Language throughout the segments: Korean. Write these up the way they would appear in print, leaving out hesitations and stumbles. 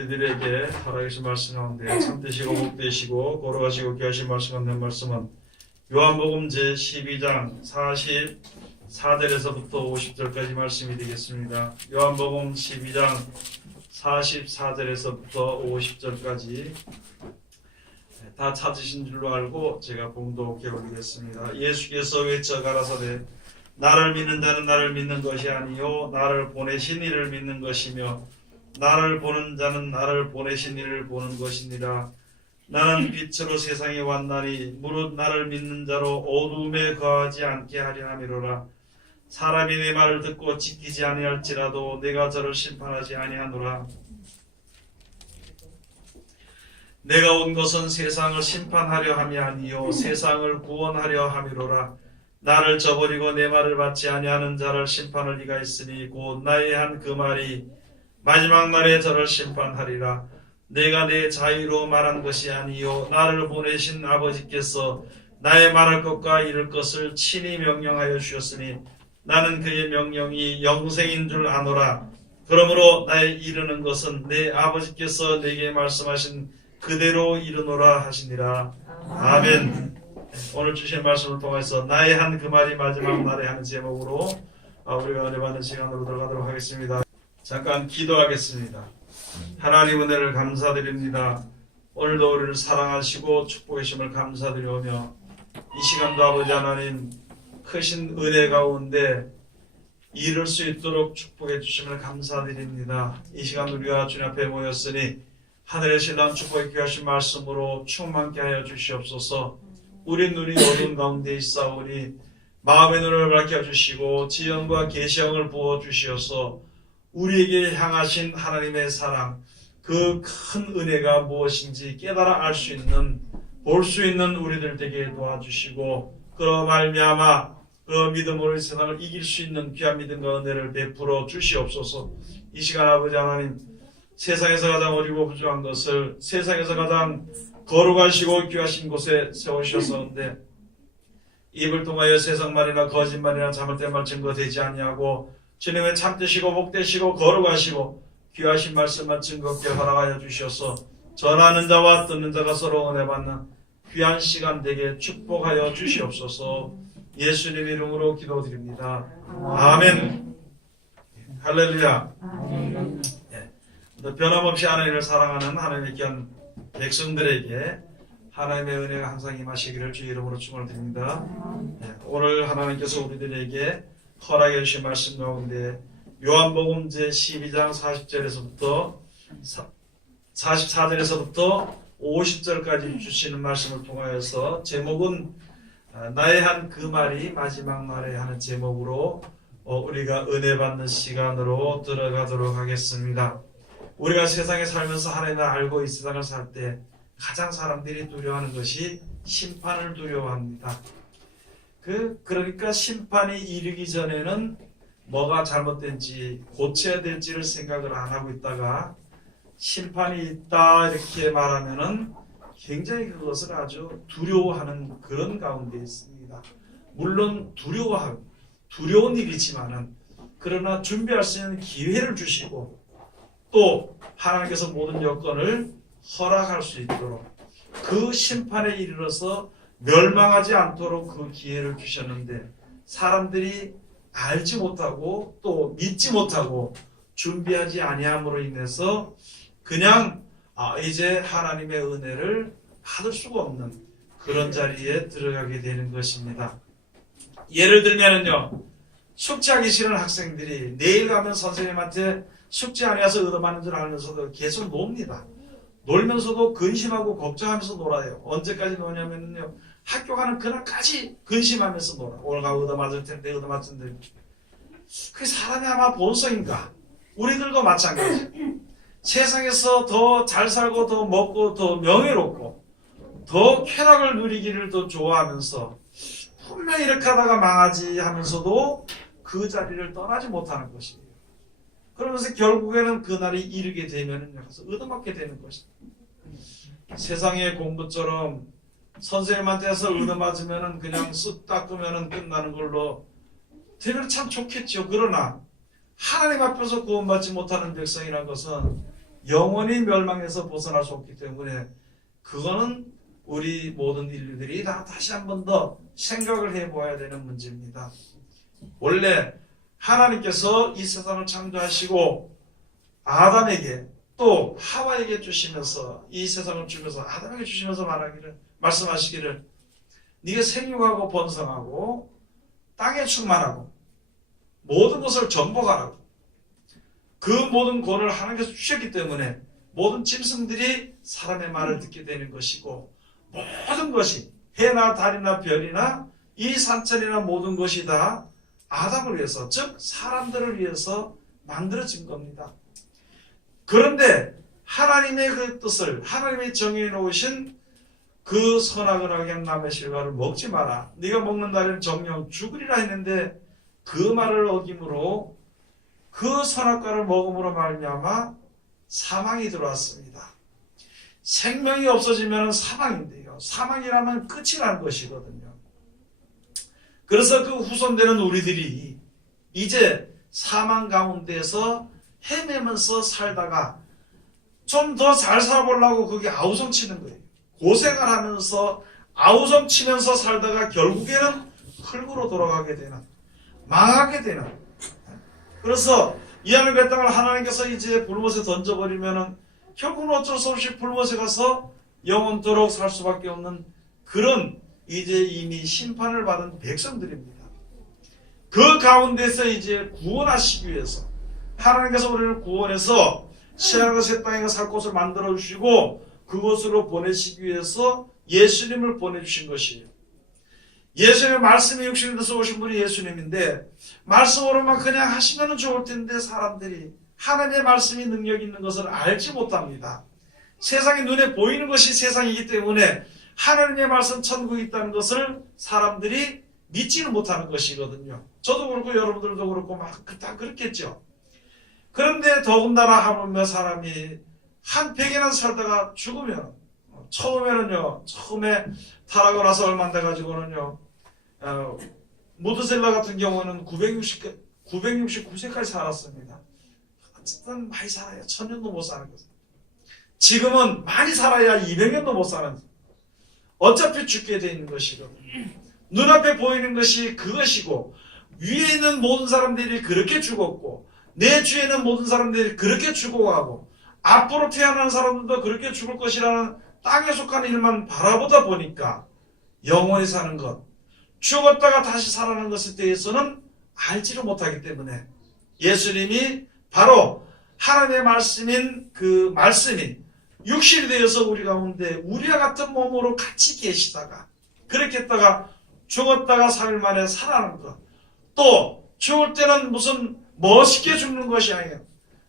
우리들에게 살아계신 말씀 가운데 참되시고 복되시고 걸어가시고 귀하신 말씀 가운데 말씀은 요한복음 제12장 44절에서부터 50절까지 말씀이 되겠습니다. 요한복음 12장 44절에서부터 50절까지 다 찾으신 줄로 알고 제가 봉독해 오겠습니다. 예수께서 외쳐 가라사대 나를 믿는 자는 나를 믿는 것이 아니요 나를 보내신 이를 믿는 것이며 나를 보는 자는 나를 보내신 이를 보는 것이니라. 나는 빛으로 세상에 왔나니 무릇 나를 믿는 자로 어둠에 거하지 않게 하려 함이로라. 사람이 내 말을 듣고 지키지 아니할지라도 내가 저를 심판하지 아니하노라. 내가 온 것은 세상을 심판하려 함이 아니요 세상을 구원하려 함이로라. 나를 저버리고 내 말을 받지 아니하는 자를 심판할 리가 있으니 곧 나의 한 그 말이 마지막 날에 저를 심판하리라. 내가 내 자유로 말한 것이 아니요 나를 보내신 아버지께서 나의 말할 것과 이룰 것을 친히 명령하여 주셨으니 나는 그의 명령이 영생인 줄 아노라. 그러므로 나의 이르는 것은 내 아버지께서 내게 말씀하신 그대로 이르노라 하시니라. 아멘. 오늘 주신 말씀을 통해서 나의 한 그 말이 마지막 날에 하는 제목으로 우리가 은혜 받는 시간으로 들어가도록 하겠습니다. 잠깐 기도하겠습니다. 하나님 은혜를 감사드립니다. 오늘도 우리를 사랑하시고 축복해 주심을 감사드리오며 이 시간도 아버지 하나님 크신 은혜 가운데 이룰 수 있도록 축복해 주심을 감사드립니다. 이 시간 우리가 주님 앞에 모였으니 하늘의 신랑 축복의 귀하신 말씀으로 충만케 하여 주시옵소서. 우리 눈이 어두운 가운데 있사오니 마음의 눈을 밝혀주시고 지형과 계시형을 부어주시어서 우리에게 향하신 하나님의 사랑, 그 큰 은혜가 무엇인지 깨달아 알 수 있는, 볼 수 있는 우리들 되게 도와주시고 그로 말미암아 그 믿음으로 세상을 이길 수 있는 귀한 믿음과 은혜를 베풀어 주시옵소서. 이 시간 아버지 하나님, 세상에서 가장 어리고 부족한 것을 세상에서 가장 거룩하시고 귀하신 곳에 세우셨었는데 입을 통하여 세상말이나 거짓말이나 잘못된 말 증거되지 아니하고 주님의 참되시고 복되시고 거룩하시고 귀하신 말씀만 증거롭게 허락하여 주셔서 전하는 자와 듣는 자가 서로 은혜 받는 귀한 시간 되게 축복하여 주시옵소서. 예수님 이름으로 기도드립니다. 아멘. 할렐루야. 변함없이 하나님을 사랑하는 하나님의 귀한 백성들에게 하나님의 은혜가 항상 임하시기를 주 이름으로 축원드립니다. 오늘 하나님께서 우리들에게 허락해 주신 말씀 가운데 요한복음 제12장 44절에서부터 50절까지 주시는 말씀을 통하여서 제목은 나의 한 그 말이 마지막 날에 하는 제목으로 우리가 은혜 받는 시간으로 들어가도록 하겠습니다. 우리가 세상에 살면서 하나님을 알고 이 세상을 살 때 가장 사람들이 두려워하는 것이 심판을 두려워합니다. 그러니까 심판이 이르기 전에는 뭐가 잘못된지 고쳐야 될지를 생각을 안 하고 있다가 심판이 있다 이렇게 말하면은 굉장히 그것을 아주 두려워하는 그런 가운데 있습니다. 물론 두려운 일이지만은 그러나 준비할 수 있는 기회를 주시고 또 하나님께서 모든 여건을 허락할 수 있도록 그 심판에 이르러서 멸망하지 않도록 그 기회를 주셨는데 사람들이 알지 못하고 또 믿지 못하고 준비하지 아니함으로 인해서 그냥 이제 하나님의 은혜를 받을 수가 없는 그런 자리에 들어가게 되는 것입니다. 예를 들면은요, 숙제하기 싫은 학생들이 내일 가면 선생님한테 숙제 안 해서 얻어맞는 줄 알면서도 계속 놉니다. 놀면서도 근심하고 걱정하면서 놀아요. 언제까지 노냐면요, 학교 가는 그날까지 근심하면서 놀아. 오늘 가면 얻어맞을 텐데, 얻어맞을 텐데. 그게 사람이 아마 본성인가? 우리들도 마찬가지. 세상에서 더 잘 살고, 더 먹고, 더 명예롭고, 더 쾌락을 누리기를 더 좋아하면서, 분명히 이렇게 하다가 망하지 하면서도 그 자리를 떠나지 못하는 것입니다. 그러면서 결국에는 그날이 이르게 되면 가서 얻어맞게 되는 것입니다. 세상의 공부처럼 선생님한테서 얻어맞으면 그냥 쓱 닦으면 끝나는 걸로 되면 참 좋겠죠. 그러나 하나님 앞에서 구원받지 못하는 백성이라는 것은 영원히 멸망에서 벗어날 수 없기 때문에 그거는 우리 모든 인류들이 다 다시 한 번 더 생각을 해보아야 되는 문제입니다. 원래 하나님께서 이 세상을 창조하시고 아담에게 또 하와에게 주시면서 이 세상을 주면서 아담에게 주시면서 말씀하시기를 네가 생육하고 번성하고 땅에 충만하고 모든 것을 정복하라고 그 모든 권을 하나님께서 주셨기 때문에 모든 짐승들이 사람의 말을 듣게 되는 것이고 모든 것이 해나 달이나 별이나 이 산천이나 모든 것이 다 아담을 위해서 즉 사람들을 위해서 만들어진 겁니다. 그런데 하나님의 그 뜻을 하나님이 정해 놓으신 그 선악을 하게 한 나무의 실과를 먹지 마라. 네가 먹는 날에는 정령 죽으리라 했는데 그 말을 어김으로 그 선악과를 먹음으로 말미암아 사망이 들어왔습니다. 생명이 없어지면 사망인데요. 사망이라면 끝이라는 것이거든요. 그래서 그 후손되는 우리들이 이제 사망 가운데서 헤매면서 살다가 좀 더 잘 살아보려고 그게 아우성치는 거예요. 고생을 하면서 아우성치면서 살다가 결국에는 흙으로 돌아가게 되는, 망하게 되는. 그래서 이 하늘의 땅을 하나님께서 이제 불못에 던져버리면은 결국은 어쩔 수 없이 불못에 가서 영원토록 살 수밖에 없는 그런 이제 이미 심판을 받은 백성들입니다. 그 가운데서 이제 구원하시기 위해서 하나님께서 우리를 구원해서 새하늘과 새 땅에 살 곳을 만들어 주시고 그곳으로 보내시기 위해서 예수님을 보내주신 것이에요. 예수님의 말씀이 육신이 돼서 오신 분이 예수님인데 말씀으로만 그냥 하시면 좋을 텐데 사람들이 하나님의 말씀이 능력 있는 것을 알지 못합니다. 세상이 눈에 보이는 것이 세상이기 때문에 하나님의 말씀 천국이 있다는 것을 사람들이 믿지는 못하는 것이거든요. 저도 그렇고 여러분들도 그렇고 막 다 그렇겠죠. 그런데 더군다나 하물며 사람이 한 100여년 살다가 죽으면 처음에 타락을 나서 얼마 안 돼가지고는요 무드셀라 같은 경우는 969세까지 살았습니다. 어쨌든 많이 살아요. 1000년도 못 사는 거죠. 지금은 많이 살아야 200년도 못 사는 거죠. 어차피 죽게 돼 있는 것이거든요. 눈앞에 보이는 것이 그것이고 위에 있는 모든 사람들이 그렇게 죽었고 내 주위에 있는 모든 사람들이 그렇게 죽어가고 앞으로 태어나는 사람들도 그렇게 죽을 것이라는 땅에 속한 일만 바라보다 보니까 영원히 사는 것, 죽었다가 다시 살아나는 것에 대해서는 알지를 못하기 때문에 예수님이 바로 하나님의 말씀인 그 말씀이 육신이 되어서 우리 가운데 우리와 같은 몸으로 같이 계시다가 그렇게 했다가 죽었다가 3일 만에 살아나는 것, 또 죽을 때는 무슨 멋있게 죽는 것이 아니에요.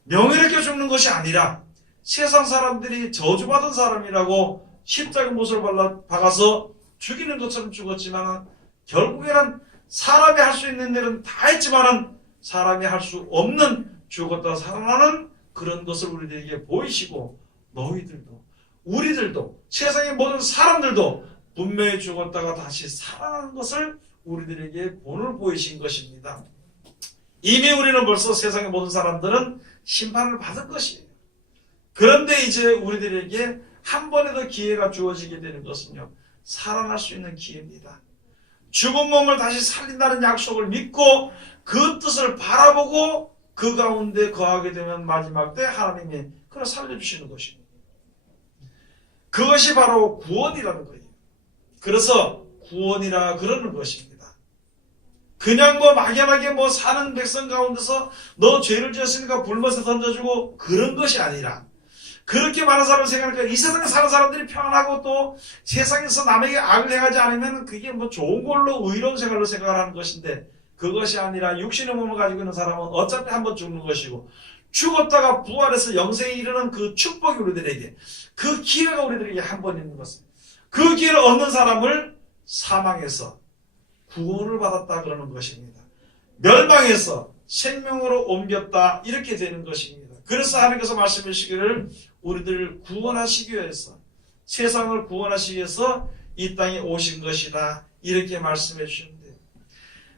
명예롭게 죽는 것이 아니라 세상 사람들이 저주받은 사람이라고 십자가 못을 박아서 죽이는 것처럼 죽었지만 결국에는 사람이 할 수 있는 일은 다 했지만 사람이 할 수 없는 죽었다 살아나는 그런 것을 우리들에게 보이시고 너희들도 우리들도 세상의 모든 사람들도 분명히 죽었다가 다시 살아나는 것을 우리들에게 본을 보이신 것입니다. 이미 우리는 벌써 세상의 모든 사람들은 심판을 받은 것이에요. 그런데 이제 우리들에게 한 번에 더 기회가 주어지게 되는 것은요, 살아날 수 있는 기회입니다. 죽은 몸을 다시 살린다는 약속을 믿고 그 뜻을 바라보고 그 가운데 거하게 되면 마지막 때 하나님이 그걸 살려주시는 것입니다. 그것이 바로 구원이라는 거예요. 그래서 구원이라 그러는 것입니다. 그냥 막연하게 사는 백성 가운데서 너 죄를 지었으니까 불못에 던져주고 그런 것이 아니라 그렇게 많은 사람을 생각하니까 이 세상에 사는 사람들이 평안하고 또 세상에서 남에게 악을 행하지 않으면 그게 좋은 걸로 의로운 생활로 생각을 하는 것인데 그것이 아니라 육신의 몸을 가지고 있는 사람은 어차피 한번 죽는 것이고 죽었다가 부활해서 영생에 이르는 그 축복이 우리들에게 그 기회가 우리들에게 한 번 있는 것입니다. 그 기회를 얻는 사람을 사망해서 구원을 받았다 그러는 것입니다. 멸망해서 생명으로 옮겼다 이렇게 되는 것입니다. 그래서 하나님께서 말씀해 주시기를 우리들을 구원하시기 위해서 세상을 구원하시기 위해서 이 땅에 오신 것이다 이렇게 말씀해 주시는데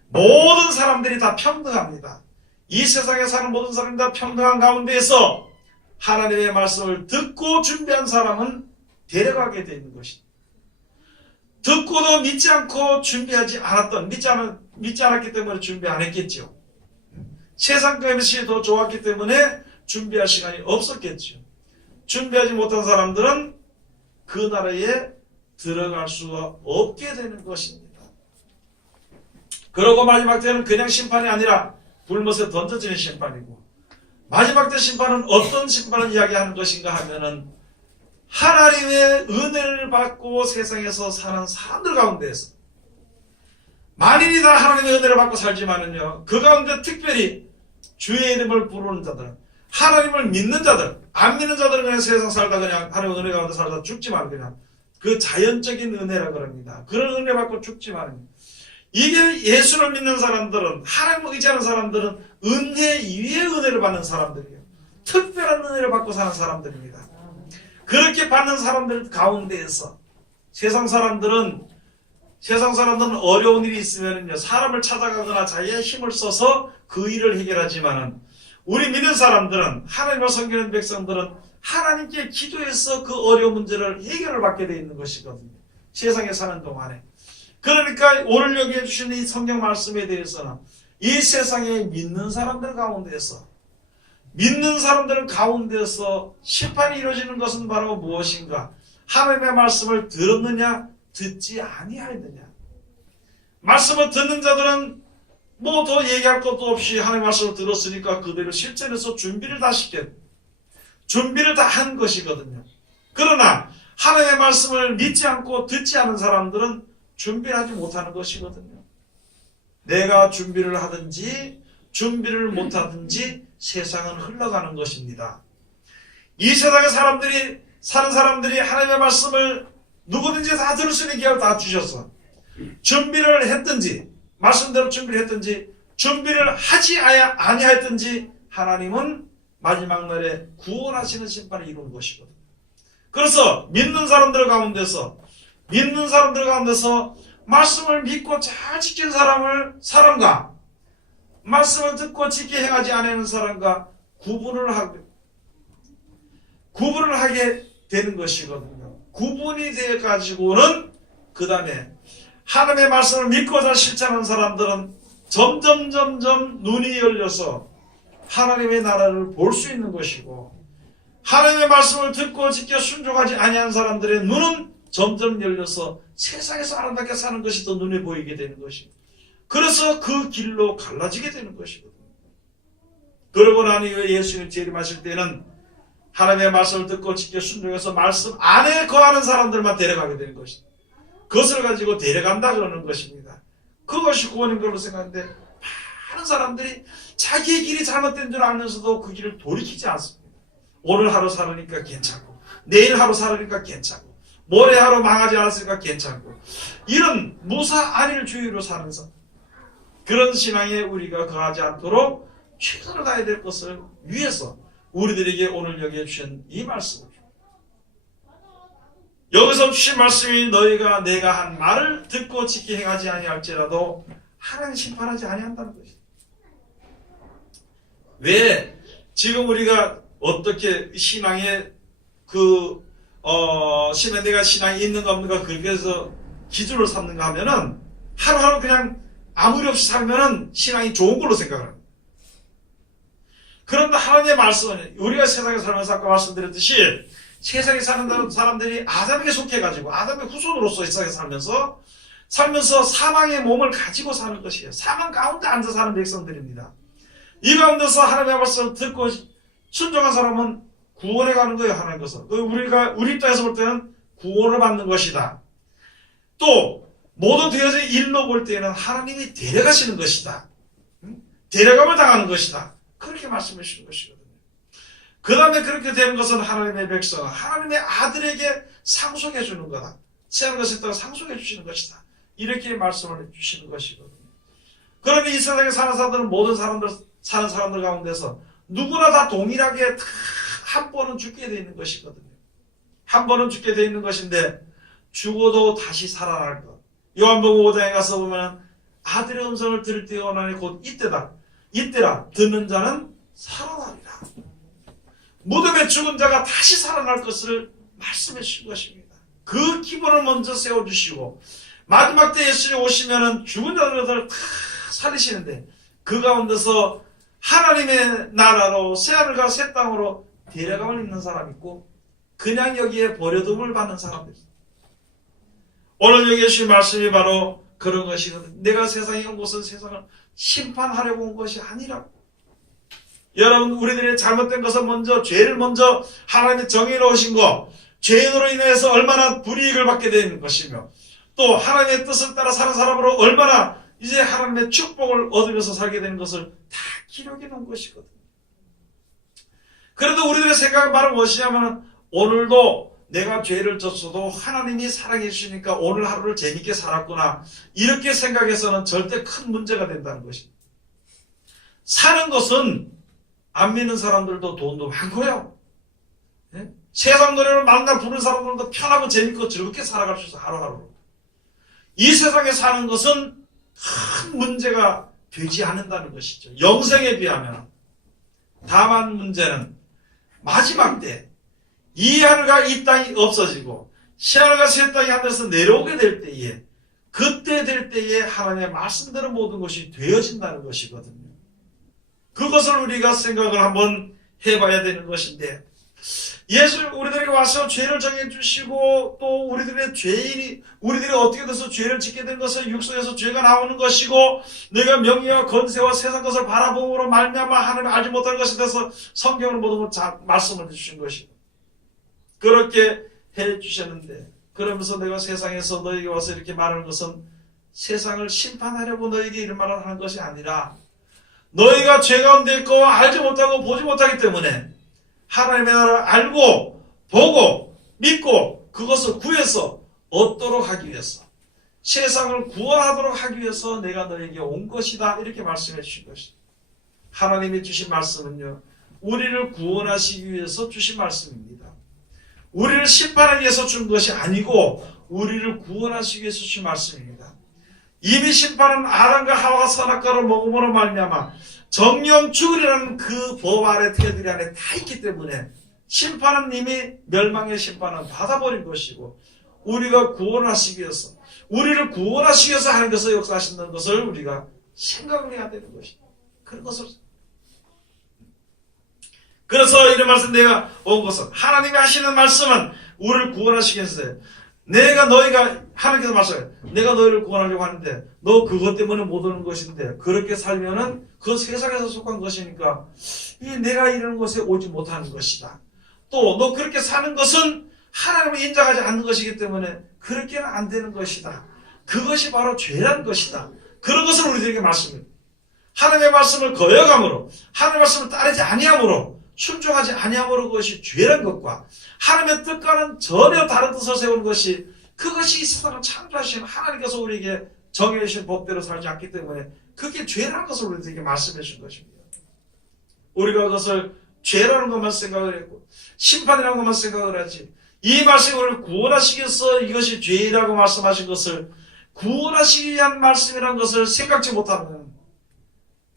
모든 사람들이 다 평등합니다. 이 세상에 사는 모든 사람이 다 평등한 가운데에서 하나님의 말씀을 듣고 준비한 사람은 데려가게 되어 있는 것입니다. 듣고도 믿지 않고 준비하지 않았던, 믿지 않았기 때문에 준비 안 했겠죠. 세상 것이 더 좋았기 때문에 준비할 시간이 없었겠죠. 준비하지 못한 사람들은 그 나라에 들어갈 수가 없게 되는 것입니다. 그러고 마지막 때는 그냥 심판이 아니라 불못에 던져지는 심판이고, 마지막 때 심판은 어떤 심판을 이야기하는 것인가 하면은 하나님의 은혜를 받고 세상에서 사는 사람들 가운데에서, 만인이 다 하나님의 은혜를 받고 살지만은요, 그 가운데 특별히 주의 이름을 부르는 자들, 하나님을 믿는 자들, 안 믿는 자들은 그냥 세상 살다 그냥 하나님의 은혜 가운데 살다 죽지만 그냥 그 자연적인 은혜라 그럽니다. 그런 은혜 받고 죽지만, 이게 예수를 믿는 사람들은, 하나님을 의지하는 사람들은 은혜 위에 은혜를 받는 사람들이에요. 특별한 은혜를 받고 사는 사람들입니다. 그렇게 받는 사람들 가운데에서 세상 사람들은 어려운 일이 있으면요, 사람을 찾아가거나 자기의 힘을 써서 그 일을 해결하지만은, 우리 믿는 사람들은, 하나님을 섬기는 백성들은 하나님께 기도해서 그 어려운 문제를 해결을 받게 되어 있는 것이거든요. 세상에 사는 동안에. 그러니까 오늘 여기 해주신 이 성경 말씀에 대해서는 이 세상에 믿는 사람들 가운데서, 믿는 사람들 가운데서 심판이 이루어지는 것은 바로 무엇인가? 하나님의 말씀을 들었느냐, 듣지 아니하였느냐. 말씀을 듣는 자들은 뭐 더 얘기할 것도 없이 하나님의 말씀을 들었으니까 그대로 실천해서 준비를 다 한 것이거든요. 그러나 하나님의 말씀을 믿지 않고 듣지 않은 사람들은 준비를 하지 못하는 것이거든요. 내가 준비를 하든지 준비를 못하든지 세상은 흘러가는 것입니다. 이 세상의 사는 사람들이 하나님의 말씀을 누구든지 다 들을 수 있는 기회를 다 주셔서 준비를 했든지, 말씀대로 준비를 했든지, 준비를 하지 아니했든지 하나님은 마지막 날에 구원하시는 심판을 이루는 것이거든요. 그래서 믿는 사람들 가운데서 말씀을 믿고 잘 지킨 사람과 말씀을 듣고 지켜 행하지 않는 사람과 구분을 하게 되는 것이거든요. 구분이 되어 가지고는 그 다음에 하나님의 말씀을 믿고 잘 실천하는 사람들은 점점 눈이 열려서 하나님의 나라를 볼 수 있는 것이고, 하나님의 말씀을 듣고 지켜 순종하지 아니한 사람들의 눈은 점점 열려서 세상에서 아름답게 사는 것이 더 눈에 보이게 되는 것이고, 그래서 그 길로 갈라지게 되는 것이거든요. 그러고 난 이후에 예수님 재림하실 때는 하나님의 말씀을 듣고 지켜 순종해서 말씀 안에 거하는 사람들만 데려가게 되는 것입니다. 그것을 가지고 데려간다 그러는 것입니다. 그것이 구원인 걸로 생각하는데, 많은 사람들이 자기의 길이 잘못된 줄 알면서도 그 길을 돌이키지 않습니다. 오늘 하루 살으니까 괜찮고, 내일 하루 살으니까 괜찮고, 모레 하루 망하지 않았으니까 괜찮고, 이런 무사안일주의로 사는 그런 신앙에 우리가 거하지 않도록 최선을 다해야 될 것을 위해서 우리들에게 오늘 여기에 주신 이 말씀을, 여기서 주신 말씀이 너희가 내가 한 말을 듣고 지키 행하지 아니할지라도 하나님 심판하지 아니한다는 것이다. 왜 지금 우리가 어떻게 신앙에 내가 신앙이 있는가 없는가 그렇게 해서 기준을 삼는가 하면은 하루하루 그냥 아무리 없이 살면은 신앙이 좋은 걸로 생각을 합니다. 그런데 하나님의 말씀은, 우리가 세상에 살면서 아까 말씀드렸듯이 세상에 사는 사람들이 아담에게 속해가지고 아담의 후손으로서 세상에 살면서 사망의 몸을 가지고 사는 것이에요. 사망 가운데 앉아 사는 백성들입니다. 이 가운데서 하나님의 말씀을 듣고 순종한 사람은 구원에 가는 거예요. 하나님 것은. 우리 입장에서 볼 때는 구원을 받는 것이다. 또 모두 되어진 일로 볼 때는 하나님이 데려가시는 것이다. 데려감을 당하는 것이다. 그렇게 말씀해 주시는 것이거든요. 그 다음에 그렇게 되는 것은 하나님의 백성, 하나님의 아들에게 상속해 주는 거다. 세한 것에 따라 상속해 주시는 것이다. 이렇게 말씀을 해 주시는 것이거든요. 그러니 이 세상에 사는 사람들은 모든 사는 사람들 가운데서 누구나 다 동일하게 다 한 번은 죽게 되어 있는 것이거든요. 한 번은 죽게 되어 있는 것인데 죽어도 다시 살아날 것. 요한복음 5장에 가서 보면 아들의 음성을 들을 때가 오나니 곧 이때라 듣는 자는 살아나리라. 무덤에 죽은 자가 다시 살아날 것을 말씀해 주신 것입니다. 그 기본을 먼저 세워주시고 마지막 때 예수님 오시면은 죽은 자들을 다 살리시는데 그 가운데서 하나님의 나라로 새하늘과 새 땅으로 데려가고 있는 사람이 있고 그냥 여기에 버려둠을 받는 사람들. 오늘 여기 주신 말씀이 바로 그런 것이거든요. 내가 세상에 온 것은 세상을 심판하려고 온 것이 아니라고. 여러분, 우리들의 잘못된 것은 먼저 죄를 먼저 하나님의 정의로우신 것, 죄인으로 인해서 얼마나 불이익을 받게 되는 것이며 또 하나님의 뜻을 따라 사는 사람으로 얼마나 이제 하나님의 축복을 얻으면서 살게 되는 것을 다 기록해 놓은 것이거든요. 그래도 우리들의 생각은 바로 무엇이냐면 오늘도 내가 죄를 졌어도 하나님이 사랑해 주시니까 오늘 하루를 재밌게 살았구나 이렇게 생각해서는 절대 큰 문제가 된다는 것입니다. 사는 것은 안 믿는 사람들도 돈도 많고요. 네? 세상 노래를 만나 부르는 사람들도 편하고 재밌고 즐겁게 살아갈 수 있어 하루하루. 이 세상에 사는 것은 큰 문제가 되지 않는다는 것이죠. 영생에 비하면. 다만 문제는 마지막 때 이 하늘과 이 땅이 없어지고 새하늘과 새 땅이 하늘에서 내려오게 될 때에 그때 될 때에 하나님의 말씀대로 모든 것이 되어진다는 것이거든요. 그것을 우리가 생각을 한번 해봐야 되는 것인데 예수 우리들에게 와서 죄를 정해주시고 또 우리들이 어떻게 돼서 죄를 짓게 된 것은 육성에서 죄가 나오는 것이고 내가 명예와 건세와 세상 것을 바라봄으로 말미암아 하나님을 알지 못하는 것에 대해서 성경을 모든 걸 말씀을 해주신 것이고 그렇게 해주셨는데 그러면서 내가 세상에서 너에게 와서 이렇게 말하는 것은 세상을 심판하려고 너에게 이런 말을 하는 것이 아니라 너희가 죄 가운데 있고 알지 못하고 보지 못하기 때문에 하나님의 나라를 알고 보고 믿고 그것을 구해서 얻도록 하기 위해서 세상을 구원하도록 하기 위해서 내가 너에게 온 것이다 이렇게 말씀해 주신 것입니다. 하나님이 주신 말씀은요 우리를 구원하시기 위해서 주신 말씀입니다. 우리를 심판하기 위해서 준 것이 아니고 우리를 구원하시기 위해서 주신 말씀입니다. 이미 심판은 아담과 하와가 선악과를 먹음으로 말미암아 정령 죽으리라는 그 법 아래 테두리 안에 다 있기 때문에 심판은 이미 멸망의 심판은 받아버린 것이고 우리가 구원하시기 위해서 우리를 구원하시기 위해서 하나님께서 역사하신다는 것을 우리가 생각을 해야 되는 것입니다. 그런 것을 그래서 이런 말씀 내가 온 것은 하나님이 하시는 말씀은 우리를 구원하시기 위해서요. 너희가 하나님께서 말씀해요. 내가 너희를 구원하려고 하는데 너 그것 때문에 못 오는 것인데 그렇게 살면은 그 세상에서 속한 것이니까 내가 이러는 것에 오지 못하는 것이다. 또 너 그렇게 사는 것은 하나님을 인정하지 않는 것이기 때문에 그렇게는 안 되는 것이다. 그것이 바로 죄란 것이다. 그런 것을 우리들에게 말씀해요. 하나님의 말씀을 거역함으로 하나님의 말씀을 따르지 아니함으로 순종하지 아니함으로 그것이 죄란 것과 하나님의 뜻과는 전혀 다른 뜻을 세우는 것이 그것이 이 세상을 창조하신 하나님께서 우리에게 정해 주신 법대로 살지 않기 때문에 그게 죄라는 것을 우리에게 말씀해 주신 것입니다. 우리가 그것을 죄라는 것만 생각을 했고 심판이라는 것만 생각을 하지 이 말씀이 우리를 구원하시기 위해서 이것이 죄라고 말씀하신 것을 구원하시기 위한 말씀이라는 것을 생각지 못하면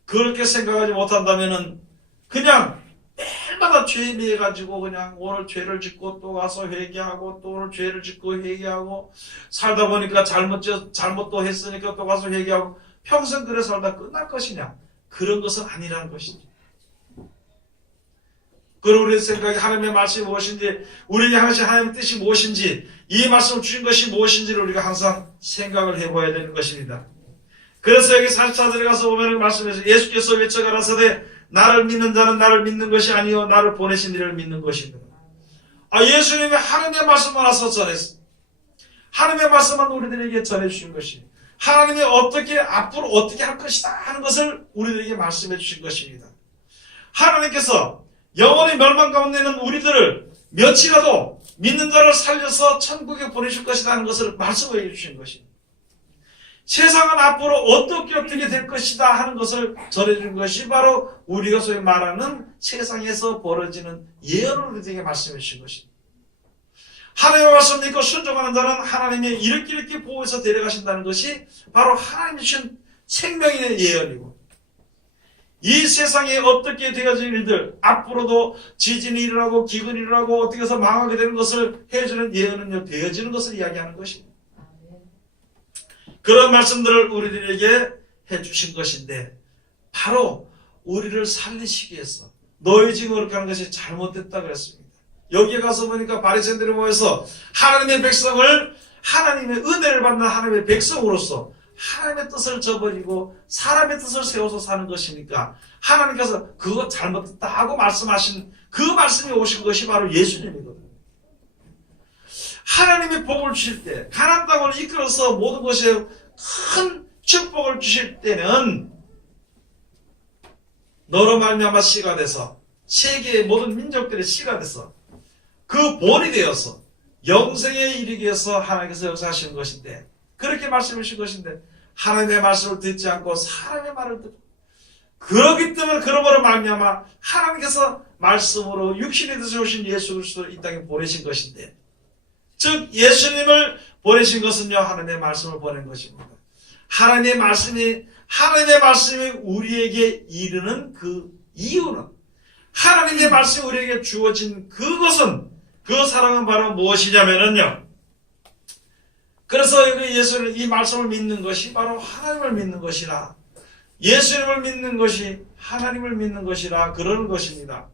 그렇게 생각하지 못한다면 그냥 매일마다 죄에 대해 가지고 그냥 오늘 죄를 짓고 또 와서 회개하고 또 오늘 죄를 짓고 회개하고 살다 보니까 잘못도 했으니까 또 가서 회개하고 평생 그래 살다 끝날 것이냐 그런 것은 아니라는 것이죠. 그리고 우리의 생각이 하나님의 말씀이 무엇인지 우리에게 하나님 하나님의 뜻이 무엇인지 이 말씀을 주신 것이 무엇인지를 우리가 항상 생각을 해봐야 되는 것입니다. 그래서 여기 44절에 가서 보면 말씀해서 예수께서 외쳐가라사대 나를 믿는 자는 나를 믿는 것이 아니요 나를 보내신 이를 믿는 것이다. 예수님이 하나님의 말씀만 와서 전했어. 하나님의 말씀만 우리들에게 전해주신 것이 하나님이 앞으로 어떻게 할 것이다 하는 것을 우리들에게 말씀해 주신 것입니다. 하나님께서 영원히 멸망 가운데 있는 우리들을 며칠이라도 믿는 자를 살려서 천국에 보내실 것이다 하는 것을 말씀해 주신 것입니다. 세상은 앞으로 어떻게 될 것이다 하는 것을 전해준 것이 바로 우리가 소위 말하는 세상에서 벌어지는 예언을 우리에게 말씀해 주신 것입니다. 하나님의 말씀 믿고 순종하는 자는 하나님이 이렇게 보호해서 데려가신다는 것이 바로 하나님이 주신 생명의 예언이고 이 세상에 어떻게 되어질 일들, 앞으로도 지진이 일어나고 기근이 일어나고 어떻게 해서 망하게 되는 것을 해주는 예언은요, 되어지는 것을 이야기하는 것입니다. 그런 말씀들을 우리들에게 해주신 것인데, 바로 우리를 살리시기 위해서 너희 지금 그렇게 하는 것이 잘못됐다 그랬습니다. 여기에 가서 보니까 바리새인들이 모여서 하나님의 백성을, 하나님의 은혜를 받는 하나님의 백성으로서 하나님의 뜻을 저버리고 사람의 뜻을 세워서 사는 것이니까 하나님께서 그거 잘못됐다 하고 말씀하신 그 말씀이 오신 것이 바로 예수님이거든요. 하나님이 복을 주실 때, 가나안 땅을 이끌어서 모든 것에 큰 축복을 주실 때는 너로 말미암아 씨가 돼서 세계의 모든 민족들의 씨가 돼서 그 본이 되어서 영생에 이르기 위해서 하나님께서 역사하시는 것인데, 그렇게 말씀해 주신 것인데 하나님의 말씀을 듣지 않고 사람의 말을 듣고, 그러기 때문에 그러므로 말미암아 하나님께서 말씀으로 육신이 되셔 오신 예수 그리스도를 이 땅에 보내신 것인데, 즉 예수님을 보내신 것은요, 하나님의 말씀을 보낸 것입니다. 하나님의 말씀이 우리에게 이르는 그 이유는, 하나님의 말씀이 우리에게 주어진 그것은, 그 사랑은 바로 무엇이냐면요, 그래서 예수님, 이 말씀을 믿는 것이 바로 하나님을 믿는 것이라, 예수님을 믿는 것이 하나님을 믿는 것이라 그러는 것입니다.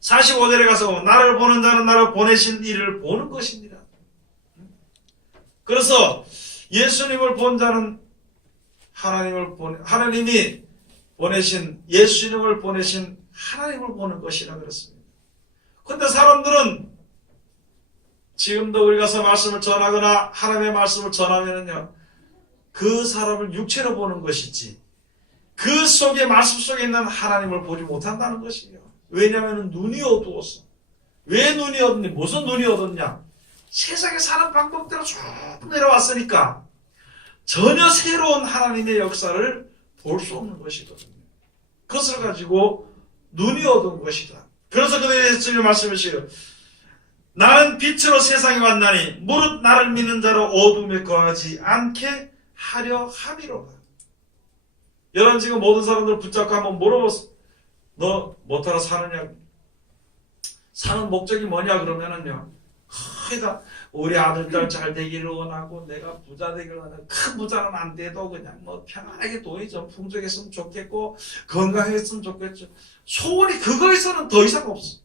45절에 가서 나를 보는 자는 나를 보내신 이를 보는 것입니다. 그래서 예수님을 본 자는 하나님이 보내신, 예수님을 보내신 하나님을 보는 것이라 그랬습니다. 그런데 사람들은 지금도 우리 가서 말씀을 전하거나 하나님의 말씀을 전하면요, 그 사람을 육체로 보는 것이지 그 속에, 말씀 속에 있는 하나님을 보지 못한다는 것이에요. 왜냐하면 눈이 어두웠어. 왜 눈이 어둡니? 무슨 눈이 어둡냐? 세상에 사는 방법대로 쭉 내려왔으니까 전혀 새로운 하나님의 역사를 볼 수 없는 것이거든요. 그것을 가지고 눈이 어두운 것이다. 그래서 그들의 예수님 말씀이시요, 나는 빛으로 세상에 왔나니 무릇 나를 믿는 자로 어둠에 거하지 않게 하려 함이로다. 여러분, 지금 모든 사람들 붙잡고 한번 물어보세요. 너 뭐하러 사느냐? 사는 목적이 뭐냐? 그러면은요, 거의 다 우리 아들들 잘 되기를 원하고, 내가 부자 되기를 원하고, 큰 부자는 안 돼도 그냥 뭐 편안하게 돈이 좀 풍족했으면 좋겠고 건강했으면 좋겠죠. 소원이 그거에서는 더 이상 없어.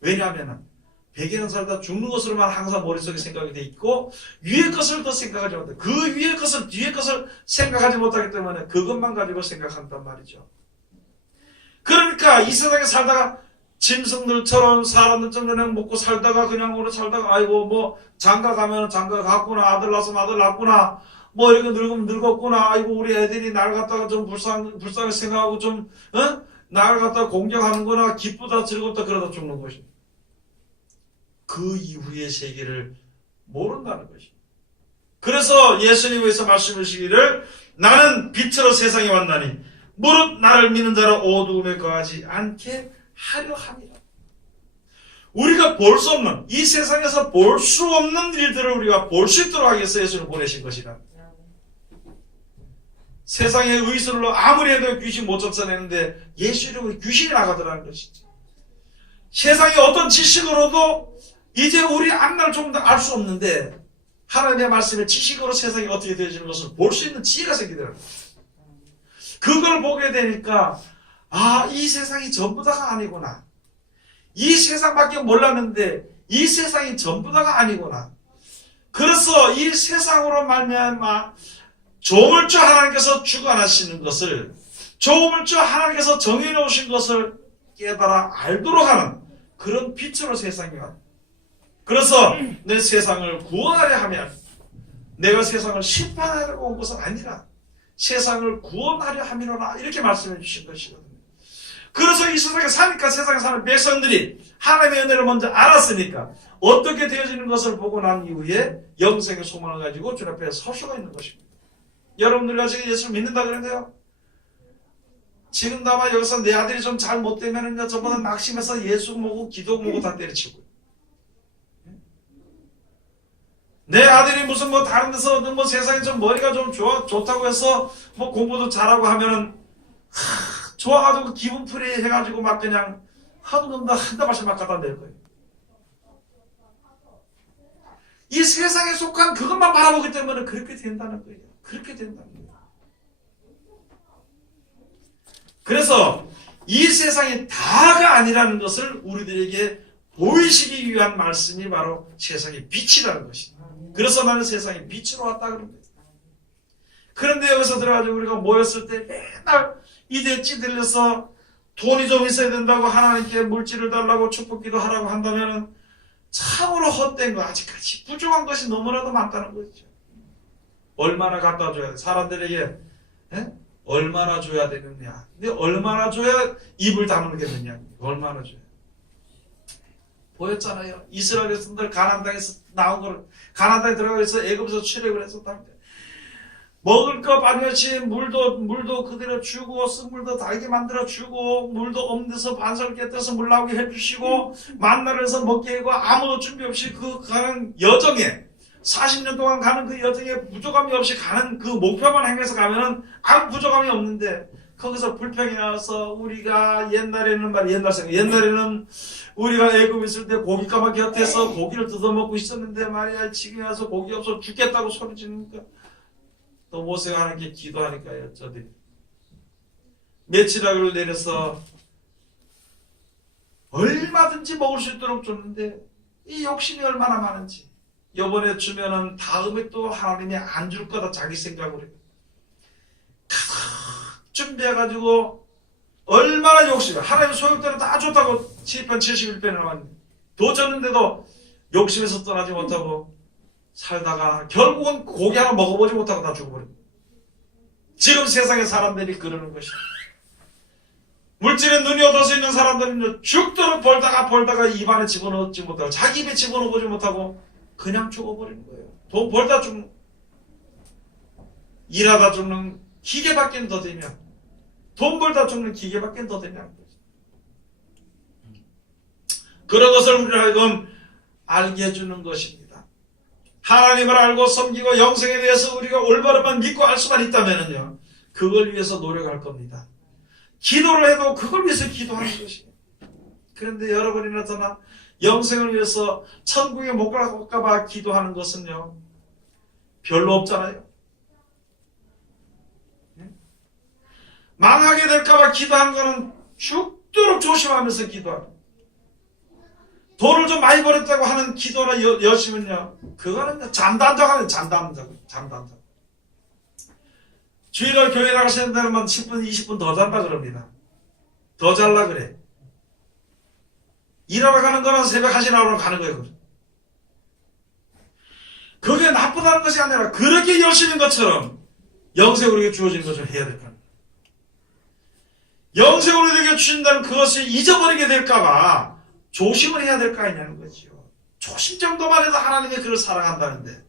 왜냐하면은 100년 살다 죽는 것으로만 항상 머릿속에 생각이 돼 있고, 위의 것을 더 생각하지 못해. 그 위의 것을, 뒤의 것을 생각하지 못하기 때문에 그것만 가지고 생각한단 말이죠. 그러니까 이 세상에 살다가 짐승들처럼 사람들처럼 그냥 먹고 살다가 그냥 오래 살다가, 아이고 뭐 장가 가면 장가 갔구나, 아들 낳았으면 아들 낳았구나, 뭐 이렇게 늙으면 늙었구나, 아이고 우리 애들이 날 갖다가 좀 불쌍하게 생각하고 좀 날 갖다가 공경하는구나, 기쁘다 즐겁다, 그러다 죽는 것입니다. 그 이후의 세계를 모른다는 것입니다. 그래서 예수님께서 말씀하시기를 나는 빛으로 세상에 왔나니 무릇 나를 믿는 자로 어두움에 거하지 않게 하려 함이라. 우리가 볼 수 없는, 이 세상에서 볼 수 없는 일들을 우리가 볼 수 있도록 하기 위해서 예수를 보내신 것이라. 세상의 의술로 아무리 해도 귀신 못 쫓아내는데 예수 이름으로 귀신이 나가더라는 것이죠. 세상의 어떤 지식으로도 이제 우리 앞날 좀 더 알 수 없는데 하나님의 말씀의 지식으로 세상이 어떻게 되어지는 것을 볼 수 있는 지혜가 생기더라고요. 그걸 보게 되니까, 아, 이 세상이 전부 다가 아니구나. 이 세상밖에 몰랐는데 이 세상이 전부 다가 아니구나. 그래서 이 세상으로 말미암아 조물주 하나님께서 주관하시는 것을, 조물주 하나님께서 정해놓으신 것을 깨달아 알도록 하는 그런 빛으로 세상이 왔다. 그래서 내 세상을 구원하려 하면, 내가 세상을 심판하려고 온 것은 아니라 세상을 구원하려 함이로라, 이렇게 말씀해 주신 것이거든요. 그래서 이 세상에 사니까, 세상에 사는 백성들이 하나님의 은혜를 먼저 알았으니까 어떻게 되어지는 것을 보고 난 이후에 영생의 소망을 가지고 주 앞에 설 수가 있는 것입니다. 여러분들이 지금 예수를 믿는다 그러는데요, 지금도 아마 여기서 내 아들이 좀 잘 못되면은 저보다 낙심해서 예수 모고 기도 모고 다 때려치고, 내 아들이 무슨 뭐 다른 데서 뭐 세상에 좀 머리가 좀 좋다고 해서 뭐 공부도 잘하고 하면은 좋아가지고 기분풀이 해가지고 막 그냥 하도 한 달씩 막 갖다 낼 거예요. 이 세상에 속한 그것만 바라보기 때문에 그렇게 된다는 거예요. 그렇게 된다는 거예요. 그래서 이 세상이 다가 아니라는 것을 우리들에게 보이시기 위한 말씀이 바로 세상의 빛이라는 것입니다. 그래서 나는 세상의 빛으로 왔다 그런 거예요. 그런데 여기서 들어가지고 우리가 모였을 때 맨날 이대 찌들려서 돈이 좀 있어야 된다고 하나님께 물질을 달라고 축복기도 하라고 한다면 참으로 헛된 거, 아직까지 부족한 것이 너무나도 많다는 거죠. 얼마나 갖다 줘야 돼? 사람들에게 얼마나 줘야 되느냐? 근데 얼마나 줘야 입을 다물겠느냐? 얼마나 줘야? 보였잖아요. 이스라엘 백성들 가나안 땅에서 나온 거를, 가나안 땅에 들어가서 애굽에서 출애굽을 했었답니다. 먹을 거 반드시 물도 그대로 주고, 쑥물도 달게 만들어 주고, 물도 없는 데서 반석을 깨뜨려서 물 나오게 해주시고, 만나를 해서 먹게 하고, 아무도 준비 없이 그 가는 여정에 40년 동안 가는 그 여정에 부족함이 없이 가는 그 목표만 향해서 가면은 아무 부족함이 없는데, 거기서 불평이 나와서 우리가 옛날에는 우리가 애굽에 있을 때 고깃가마 곁에서 고기를 뜯어먹고 있었는데 말이야, 지금 와서 고기 없어 죽겠다고 소리 지르니까 또 모세가 하나님께 기도하니까요. 저들이 메추라기를 내려서 얼마든지 먹을 수 있도록 줬는데 이 욕심이 얼마나 많은지, 이번에 주면은 다음에 또 하나님이 안 줄 거다 자기 생각으로 가득 준비해가지고 얼마나 욕심이, 하나님 소욕대로 다 줬다고 시편 71편에 나왔는데 더 줬는데도 욕심에서 떠나지 못하고 살다가 결국은 고기 하나 먹어보지 못하고 다 죽어버립니다. 지금 세상의 사람들이 그러는 것입니다. 물질에 눈이 어두워서 있는 사람들은 죽도록 벌다가 입안에 집어넣지 못하고 자기 입에 집어넣어보지 못하고 그냥 죽어버리는 거예요. 돈 벌다 죽는, 일하다 죽는 기계밖에 더 되면, 돈 벌다 죽는 기계밖에 더 되면 그런 것을 우리를 하여금 알게 해주는 것입니다. 하나님을 알고 섬기고 영생에 대해서 우리가 올바르만 믿고 알 수만 있다면요, 그걸 위해서 노력할 겁니다. 기도를 해도 그걸 위해서 기도하는 것이에요. 그런데 여러분이 나타나 영생을 위해서 천국에 못 갈까봐 기도하는 것은요, 별로 없잖아요. 망하게 될까봐 기도하는 거는 죽도록 조심하면서 기도하는, 돈을 좀 많이 벌었다고 하는 기도나 여심은요, 그거는 잠단자가 잠단자. 주일날 교회 나가시는 데는 10분, 20분 더 잔다 그럽니다. 더 잘라 그래. 일하러 가는 거는 새벽 1시 나오러 가는 거예요. 그게 나쁘다는 것이 아니라 그렇게 열심인 것처럼 영생 우리에게 주어지는 것을 해야 될 겁니다. 영생 우리에게 주신다는 그것을 잊어버리게 될까봐 조심을 해야 될 거 아니냐는 거죠. 조심 정도만 해도 하나님이 그를 사랑한다는데,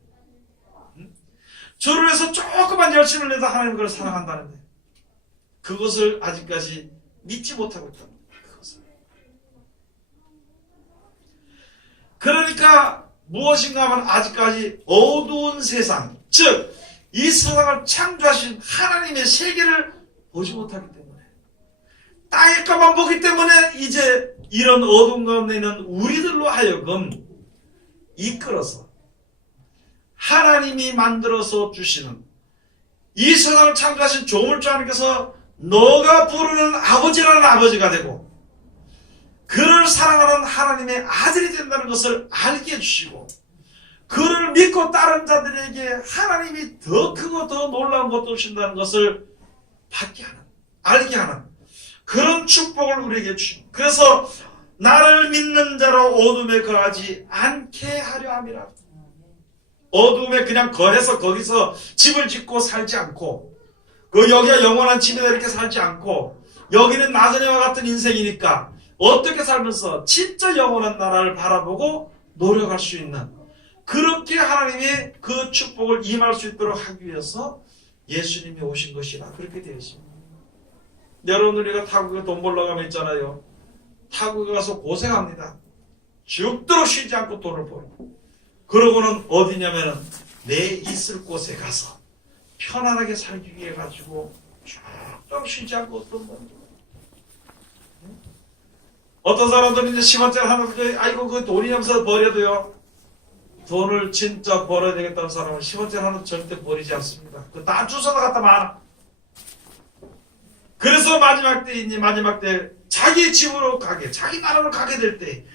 저를 위해서 조금만 열심을 해도 하나님이 그를 사랑한다는데, 그것을 아직까지 믿지 못하고 있다. 그러니까 무엇인가 하면 아직까지 어두운 세상, 즉 이 세상을 창조하신 하나님의 세계를 보지 못하기 때문에, 땅의 것만 보기 때문에 이제 이런 어두운 가운데 있는 우리들로 하여금 이끌어서 하나님이 만들어서 주시는 이 세상을 창조하신 조물주 하나님께서 너가 부르는 아버지라는 아버지가 되고 그를 사랑하는 하나님의 아들이 된다는 것을 알게 해주시고, 그를 믿고 따른 자들에게 하나님이 더 크고 더 놀라운 것도 주신다는 것을 받게 하는, 알게 하는 그런 축복을 우리에게 주십니다. 그래서 나를 믿는 자로 어둠에 거하지 않게 하려 함이라. 어둠에 그냥 거해서 거기서 집을 짓고 살지 않고, 여기가 영원한 집이다 이렇게 살지 않고, 여기는 나그네와 같은 인생이니까 어떻게 살면서 진짜 영원한 나라를 바라보고 노력할 수 있는, 그렇게 하나님의 그 축복을 임할 수 있도록 하기 위해서 예수님이 오신 것이라 그렇게 되어 있습니다. 여러분, 우리가 타국에 돈 벌러 가면 있잖아요. 타국에 가서 고생합니다. 죽도록 쉬지 않고 돈을 벌고, 그러고는 어디냐면은 내 있을 곳에 가서 편안하게 살기 위해 가지고 쭉 쉬지 않고 돈 벌고, 어떤 사람들은 이제 10원짜리 하나, 아이고, 그 돈이면서 버려도요. 돈을 진짜 벌어야 되겠다는 사람은 10원짜리 하나 절대 버리지 않습니다. 그 다 주워다 갖다 많아. 그래서 마지막 때 자기 집으로 가게, 자기 나라로 가게 될 때,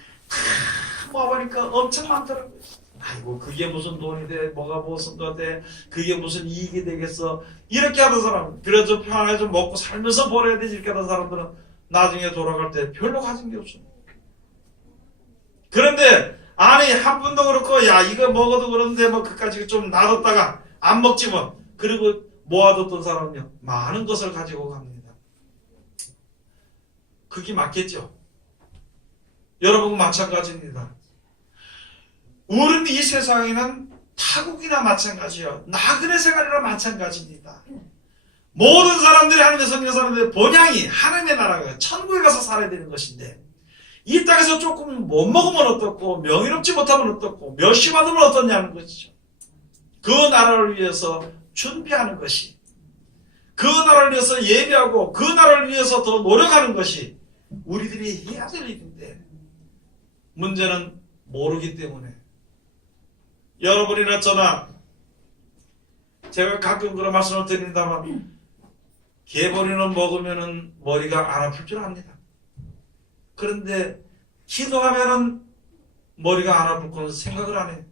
모아보니까 엄청 많더라고요. 아이고, 그게 무슨 돈이 돼, 뭐가 무슨 돈 돼, 그게 무슨 이익이 되겠어. 이렇게 하던 사람, 그래도 편하게 좀 먹고 살면서 벌어야 되지, 이렇게 하던 사람들은 나중에 돌아갈 때 별로 가진 게 없어요. 그런데, 아니, 한 푼도 그렇고, 야, 이거 먹어도 그런데, 뭐, 그까지 좀 놔뒀다가, 안 먹지 뭐. 그리고 모아뒀던 사람은요, 많은 것을 가지고 갑니다. 그게 맞겠죠? 여러분, 마찬가지입니다. 우리는 이 세상에는 타국이나 마찬가지요. 나그네 생활이나 마찬가지입니다. 모든 사람들이 하나님의 성령 사람들의 본향이 하나님의 나라가 천국에 가서 살아야 되는 것인데 이 땅에서 조금 못 먹으면 어떻고 명예롭지 못하면 어떻고 멸시 받으면 어떻냐는 것이죠. 그 나라를 위해서 준비하는 것이 그 나라를 위해서 예배하고 그 나라를 위해서 더 노력하는 것이 우리들이 해야 될 일인데 문제는 모르기 때문에 여러분이나 저나 제가 가끔 그런 말씀을 드립니다만 개보리는 먹으면 머리가 안 아플 줄 압니다. 그런데 기도하면 머리가 안 아플 거는 생각을 안 해요.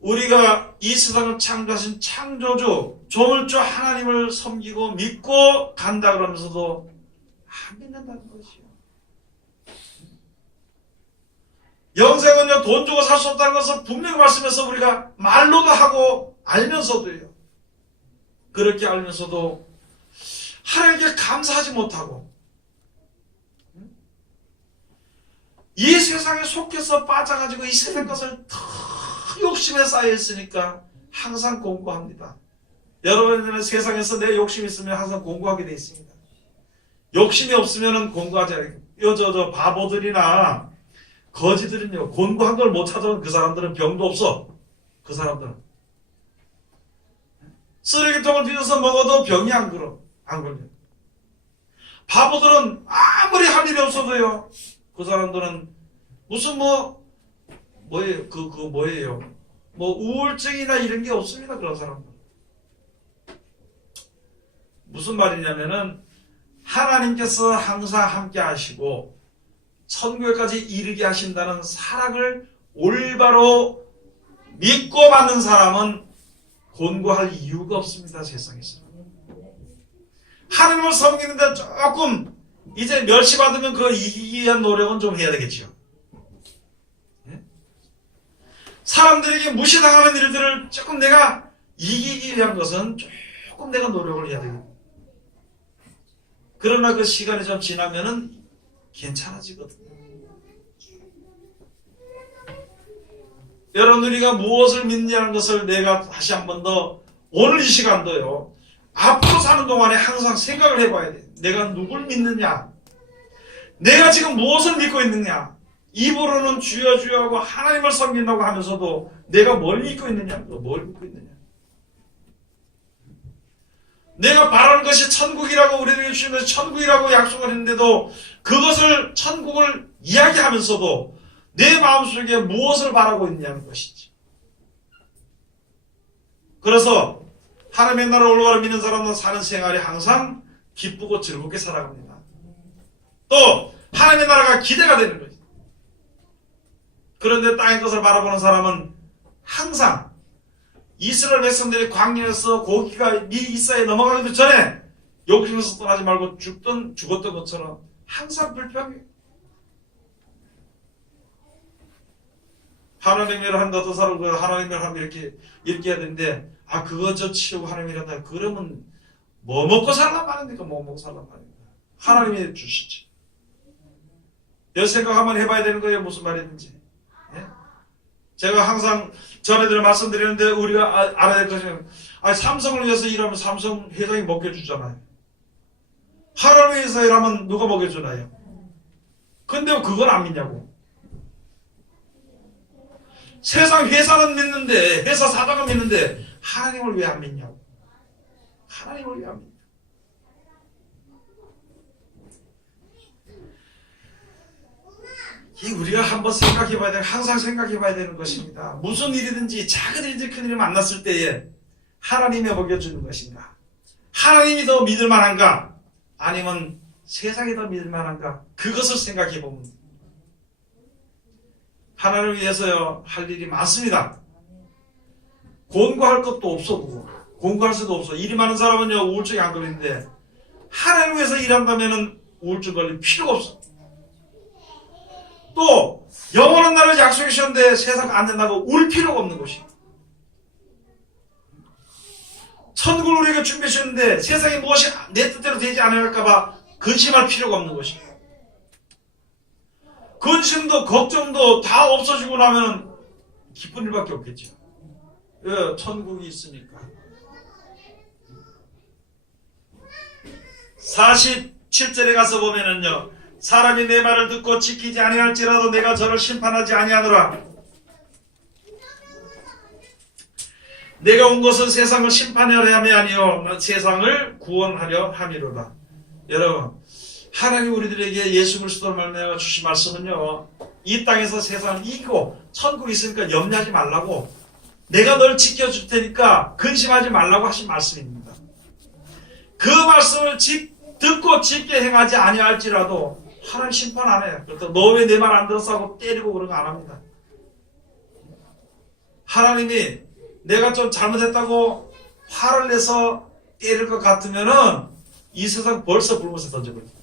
우리가 이 세상을 창조하신 창조주 조물주 하나님을 섬기고 믿고 간다 그러면서도 안 믿는다는 것이요. 영생은요 돈 주고 살 수 없다는 것을 분명히 말씀해서 우리가 말로도 하고 알면서도요. 그렇게 알면서도 하나님께 감사하지 못하고 이 세상에 속해서 빠져가지고 이 세상 것을 더 욕심에 쌓여있으니까 항상 공부합니다. 여러분들은 세상에서 내 욕심이 있으면 항상 공부하게 돼 있습니다. 욕심이 없으면 공부하지 않아요. 저 바보들이나 거지들은요 공부한 걸 못 찾아온 그 사람들은 병도 없어. 그 사람들은 쓰레기통을 뒤져서 먹어도 병이 안 걸려. 바보들은 아무리 할 일이 없어도요 그 사람들은 무슨 뭐예요? 뭐 우울증이나 이런 게 없습니다. 그런 사람들. 무슨 말이냐면은 하나님께서 항상 함께 하시고 천국에까지 이르게 하신다는 사랑을 올바로 믿고 받는 사람은 곤고할 이유가 없습니다. 세상에서. 하나님을 섬기는데 조금 이제 멸시받으면 그걸 이기기 위한 노력은 좀 해야 되겠죠. 사람들에게 무시당하는 일들을 조금 내가 이기기 위한 것은 조금 내가 노력을 해야 되겠다. 그러나 그 시간이 좀 지나면은 괜찮아지거든요. 여러분 우리가 무엇을 믿느냐는 것을 내가 다시 한 번 더 오늘 이 시간도요. 앞으로 사는 동안에 항상 생각을 해봐야 돼. 내가 누굴 믿느냐? 내가 지금 무엇을 믿고 있느냐? 입으로는 주여 주여 하고 하나님을 섬긴다고 하면서도 내가 뭘 믿고 있느냐? 뭘 믿고 있느냐? 내가 바라는 것이 천국이라고 우리에게 주시면서 천국이라고 약속을 했는데도 그것을 천국을 이야기하면서도 내 마음속에 무엇을 바라고 있느냐는 것이지. 그래서 하나님의 나라를 올바로 믿는 사람은 사는 생활이 항상 기쁘고 즐겁게 살아갑니다. 또 하나님의 나라가 기대가 되는 거지. 그런데 땅의 것을 바라보는 사람은 항상 이스라엘 백성들이 광야에서 고기가 이사에 넘어가기도 전에 욕심에서 떠나지 말고 죽었던 것처럼 항상 불평해. 하나님의 일을 한다 어떤 사람은 하나님의 일을 하면 이렇게 해야 되는데 그거 저 치우고 하나님의 일을 한다 그러면 뭐 먹고 살란 말입니까? 뭐 먹고 살란 말입니까? 하나님이 주시지. 여 생각 한번 해봐야 되는 거예요. 무슨 말이든지. 예? 제가 항상 전에들 말씀드리는데 우리가 알아야 될 것은 삼성을 위해서 일하면 삼성 회장이 먹여주잖아요. 하나님을 위해서 일하면 누가 먹여주나요? 근데 그걸 안 믿냐고. 세상 회사는 믿는데 회사 사장은 믿는데 하나님을 왜 안 믿냐고. 하나님을 왜 안 믿냐. 이 우리가 한번 생각해봐야 되는, 항상 생각해봐야 되는 것입니다. 무슨 일이든지 작은 일이든지 큰 일이 만났을 때에 하나님이 먹여주는 것인가? 하나님이 더 믿을 만한가? 아니면 세상이 더 믿을 만한가? 그것을 생각해보면 하나님을 위해서요 할 일이 많습니다. 공부할 것도 없어 보고 공부할 수도 없어. 일이 많은 사람은요 우울증이 안 걸리는데 하나님을 위해서 일한다면 우울증 걸릴 필요가 없어. 또 영원한 날을 약속해 주셨는데 세상 안 된다고 울 필요가 없는 것이. 천국을 우리에게 준비해 주셨는데 세상에 무엇이 내 뜻대로 되지 않을까봐 근심할 필요가 없는 것이. 근심도 걱정도 다 없어지고 나면 기쁜 일밖에 없겠죠. 왜? 천국이 있으니까. 47절에 가서 보면은요, 사람이 내 말을 듣고 지키지 아니할지라도 내가 저를 심판하지 아니하노라. 내가 온 것은 세상을 심판하려 함이 아니요 세상을 구원하려 함이로다. 여러분, 하나님 우리들에게 예수 그리스도를 말미암아 주신 말씀은요, 이 땅에서 세상을 이기고 천국이 있으니까 염려하지 말라고, 내가 널 지켜줄 테니까 근심하지 말라고 하신 말씀입니다. 그 말씀을 듣고 쉽게 행하지 아니할지라도 하나님 심판 안 해요. 그래서 너 왜 내 말 안 들었어 하고 때리고 그런 거 안 합니다. 하나님이 내가 좀 잘못했다고 화를 내서 때릴 것 같으면은 이 세상 벌써 불못에 던져버립니다.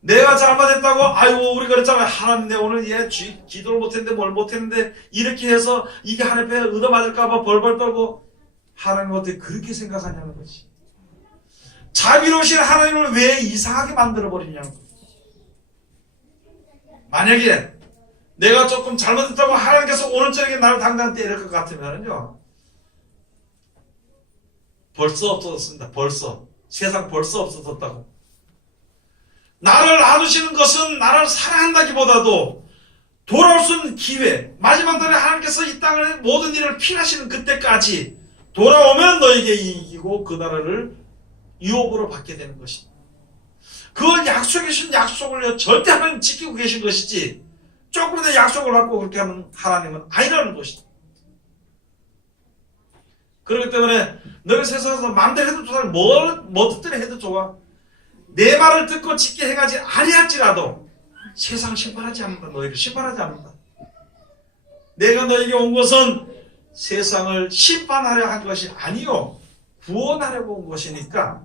내가 잘못했다고 아이고 우리 그랬잖아요. 하나님 내가 오늘 얘 기도를 못했는데 뭘 못했는데 이렇게 해서 이게 하나님 앞에 얻어맞을까봐 벌벌 떨고, 하나님 어떻게 그렇게 생각하냐는 거지. 자비로우신 하나님을 왜 이상하게 만들어버리냐는 거지. 만약에 내가 조금 잘못했다고 하나님께서 오른쪽에 나를 당장 때릴 것 같으면요 벌써 없어졌습니다. 벌써 세상 벌써 없어졌다고. 나를 놔두시는 것은 나를 사랑한다기보다도 돌아올 수 있는 기회, 마지막 날에 하나님께서 이 땅을 모든 일을 필하시는 그때까지 돌아오면 너에게 이기고 그 나라를 유업으로 받게 되는 것입니다. 그걸 약속해 주신 약속을 절대 하나님 지키고 계신 것이지, 조금이라도 약속을 받고 그렇게 하는 하나님은 아니라는 것이다. 그렇기 때문에 너희 세상에서 마음대로 해도 좋아, 뭐 뜻대로 해도 좋아. 내 말을 듣고 지켜 행하지 아니할지라도 세상 심판하지 않는다. 너희를 심판하지 않는다. 내가 너에게 온 것은 세상을 심판하려 한 것이 아니요 구원하려고 온 것이니까,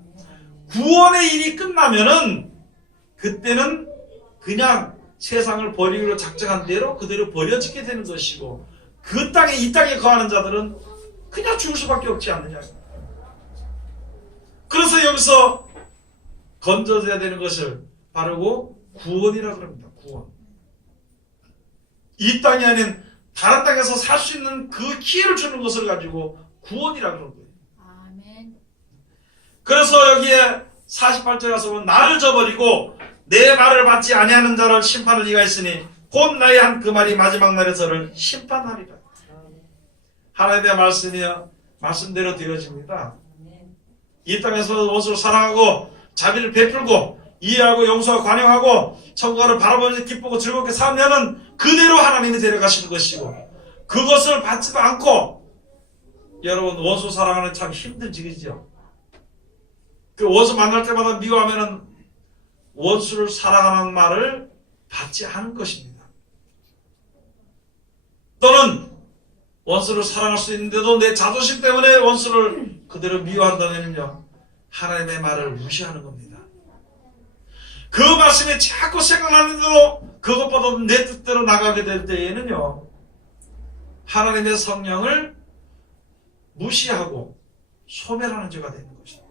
구원의 일이 끝나면은 그때는 그냥 세상을 버리기로 작정한 대로 그대로 버려지게 되는 것이고, 그 땅에 이 땅에 거하는 자들은 그냥 죽을 수밖에 없지 않느냐. 그래서 여기서 건져져야 되는 것을 바르고 구원이라 그럽니다. 구원. 이 땅이 아닌 다른 땅에서 살 수 있는 그 기회를 주는 것을 가지고 구원이라 그런 거예요. 아멘. 그래서 여기에 48절 가서 보면 나를 저버리고 내 말을 받지 아니하는 자를 심판할 리가 있으니 곧 나의 한 그 말이 마지막 날에 저를 심판하리라. 하나님의 말씀이요 말씀대로 되어집니다. 이 땅에서 원수를 사랑하고 자비를 베풀고 이해하고 용서하고 관용하고 천국을 바라보면서 기쁘고 즐겁게 살면은 그대로 하나님이 데려가시는 것이고, 그것을 받지도 않고 여러분 원수 사랑하는 참 힘들지, 그죠? 그 원수 만날 때마다 미워하면은 원수를 사랑하는 말을 받지 않은 것입니다. 또는 원수를 사랑할 수 있는데도 내 자존심 때문에 원수를 그대로 미워한다면요 하나님의 말을 무시하는 겁니다. 그 말씀이 자꾸 생각나는데도 그것보다 내 뜻대로 나가게 될 때에는요 하나님의 성령을 무시하고 소멸하는 죄가 되는 것입니다.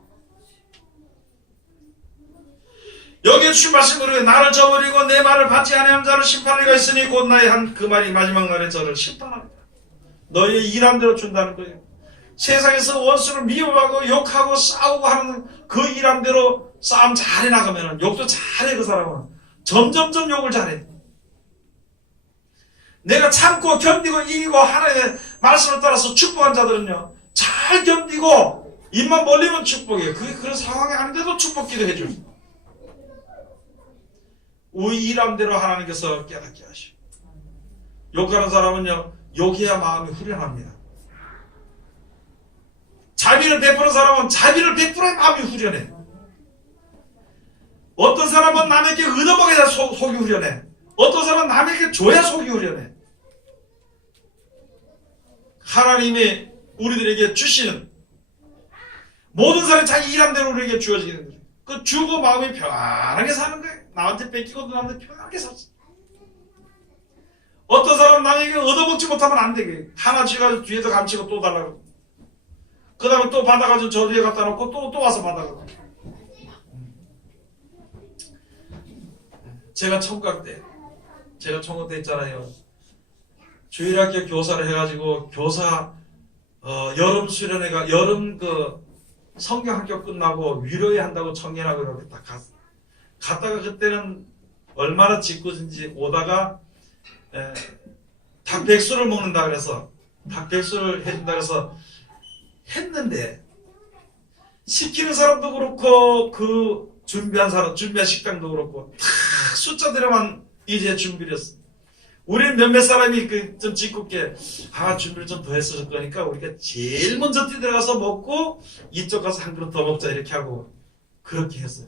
여기에 주신 말씀으로 나를 저버리고 내 말을 받지 아니한 자를 심판할 리가 있으니 곧 나의 한 그 말이 마지막 날에 저를 심판합니다. 너희의 일한 대로 준다는 거예요. 세상에서 원수를 미워하고 욕하고 싸우고 하는 그 일한 대로 싸움 잘해 나가면 욕도 잘해. 그 사람은 점점점 욕을 잘해. 내가 참고 견디고 이기고 하나님의 말씀을 따라서 축복한 자들은요 잘 견디고 입만 벌리면 축복이에요. 그게 그런 상황이 아닌데도 축복기도 해줘요. 우리 일함대로 하나님께서 깨닫게 하시고, 욕하는 사람은요, 욕해야 마음이 후련합니다. 자비를 베푸는 사람은 자비를 베풀어야 마음이 후련해. 어떤 사람은 남에게 얻어먹어야 속이 후련해. 어떤 사람은 남에게 줘야 속이 후련해. 하나님이 우리들에게 주시는 모든 사람이 자기 일함대로 우리에게 주어지는 거예요. 그 주고 마음이 편하게 사는 거예요. 남한테 뺏기고도 남한테 편하게 살지. 어떤 사람은 남에게 얻어먹지 못하면 안 되게 하나 쥐가지고 뒤에서 감치고 또 달라고. 그 다음에 또 받아가지고 저 뒤에 갖다 놓고 또 와서 받아가고. 제가 청각 때 있잖아요. 주일학교 교사를 해가지고 교사 여름 수련회가 여름 그 성경학교 끝나고 위로회 한다고 청년하고 이렇게 딱 갔다가 그때는 얼마나 짓궂은지 오다가 닭백수를 먹는다 그래서 닭백수를 해준다 그래서 했는데 시키는 사람도 그렇고 그 준비한 식당도 그렇고 다 숫자대로만 이제 준비를 했어. 우리는 몇몇 사람이 좀 짓궂게 준비를 좀 더 했을 거니까 우리가 제일 먼저 뛰어들어가서 먹고 이쪽 가서 한 그릇 더 먹자 이렇게 하고 그렇게 했어요.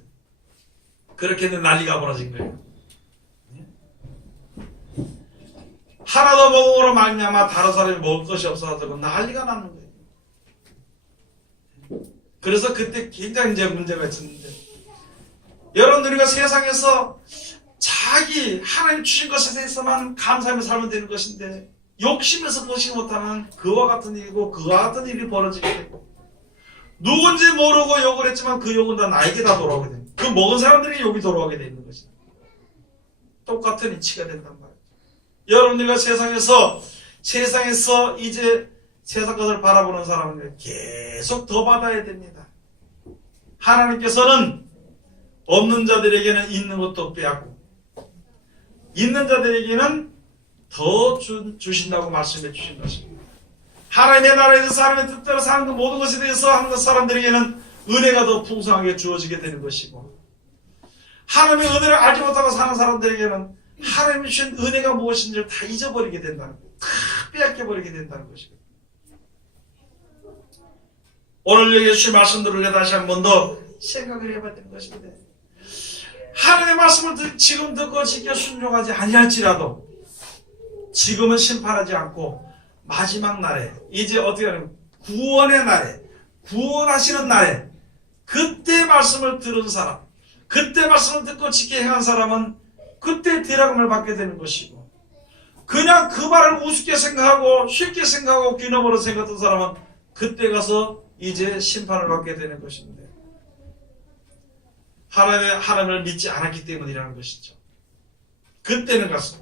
그렇게 했는데 난리가 벌어진 거예요. 하나 더 먹음으로 말미암아 다른 사람이 먹을 것이 없어가지고 난리가 나는 거예요. 그래서 그때 굉장히 이제 문제가 있었는데 여러분 우리가 세상에서 자기 하나님 주신 것에 대해서만 감사하며 살면 되는 것인데 욕심에서 보지 못하면 그와 같은 일이고 그와 같은 일이 벌어지게 되고 누군지 모르고 욕을 했지만 그 욕은 다 나에게 다 돌아오게 됩니다. 그 먹은 사람들이 욕이 돌아오게 되는 것입니다. 똑같은 이치가 된단 말이에요. 여러분들과 세상에서 이제 세상 것을 바라보는 사람들 계속 더 받아야 됩니다. 하나님께서는 없는 자들에게는 있는 것도 빼앗고 있는 자들에게는 더 주신다고 말씀해 주신 것입니다. 하나님의 나라에 대해서 하나님의 뜻대로 사는 그 모든 것에 대해서 하는 사람들에게는 은혜가 더 풍성하게 주어지게 되는 것이고 하나님의 은혜를 알지 못하고 사는 사람들에게는 하나님이 주신 은혜가 무엇인지를 다 잊어버리게 된다는 거예요. 다 빼앗겨버리게 된다는 것이고 오늘 여기 주신 말씀들을 다시 한 번 더 생각을 해봐야 되는 것인데 하나님의 말씀을 지금 듣고 지켜 순종하지 아니할지라도 지금은 심판하지 않고 마지막 날에 이제 어떻게 하냐면 구원의 날에 구원하시는 날에 그때 말씀을 들은 사람 그때 말씀을 듣고 지켜 행한 사람은 그때 대락음을 받게 되는 것이고 그냥 그 말을 우습게 생각하고 쉽게 생각하고 귀너머로 생각했던 사람은 그때 가서 이제 심판을 받게 되는 것인데 하나님을 믿지 않았기 때문이라는 것이죠. 그때는 가서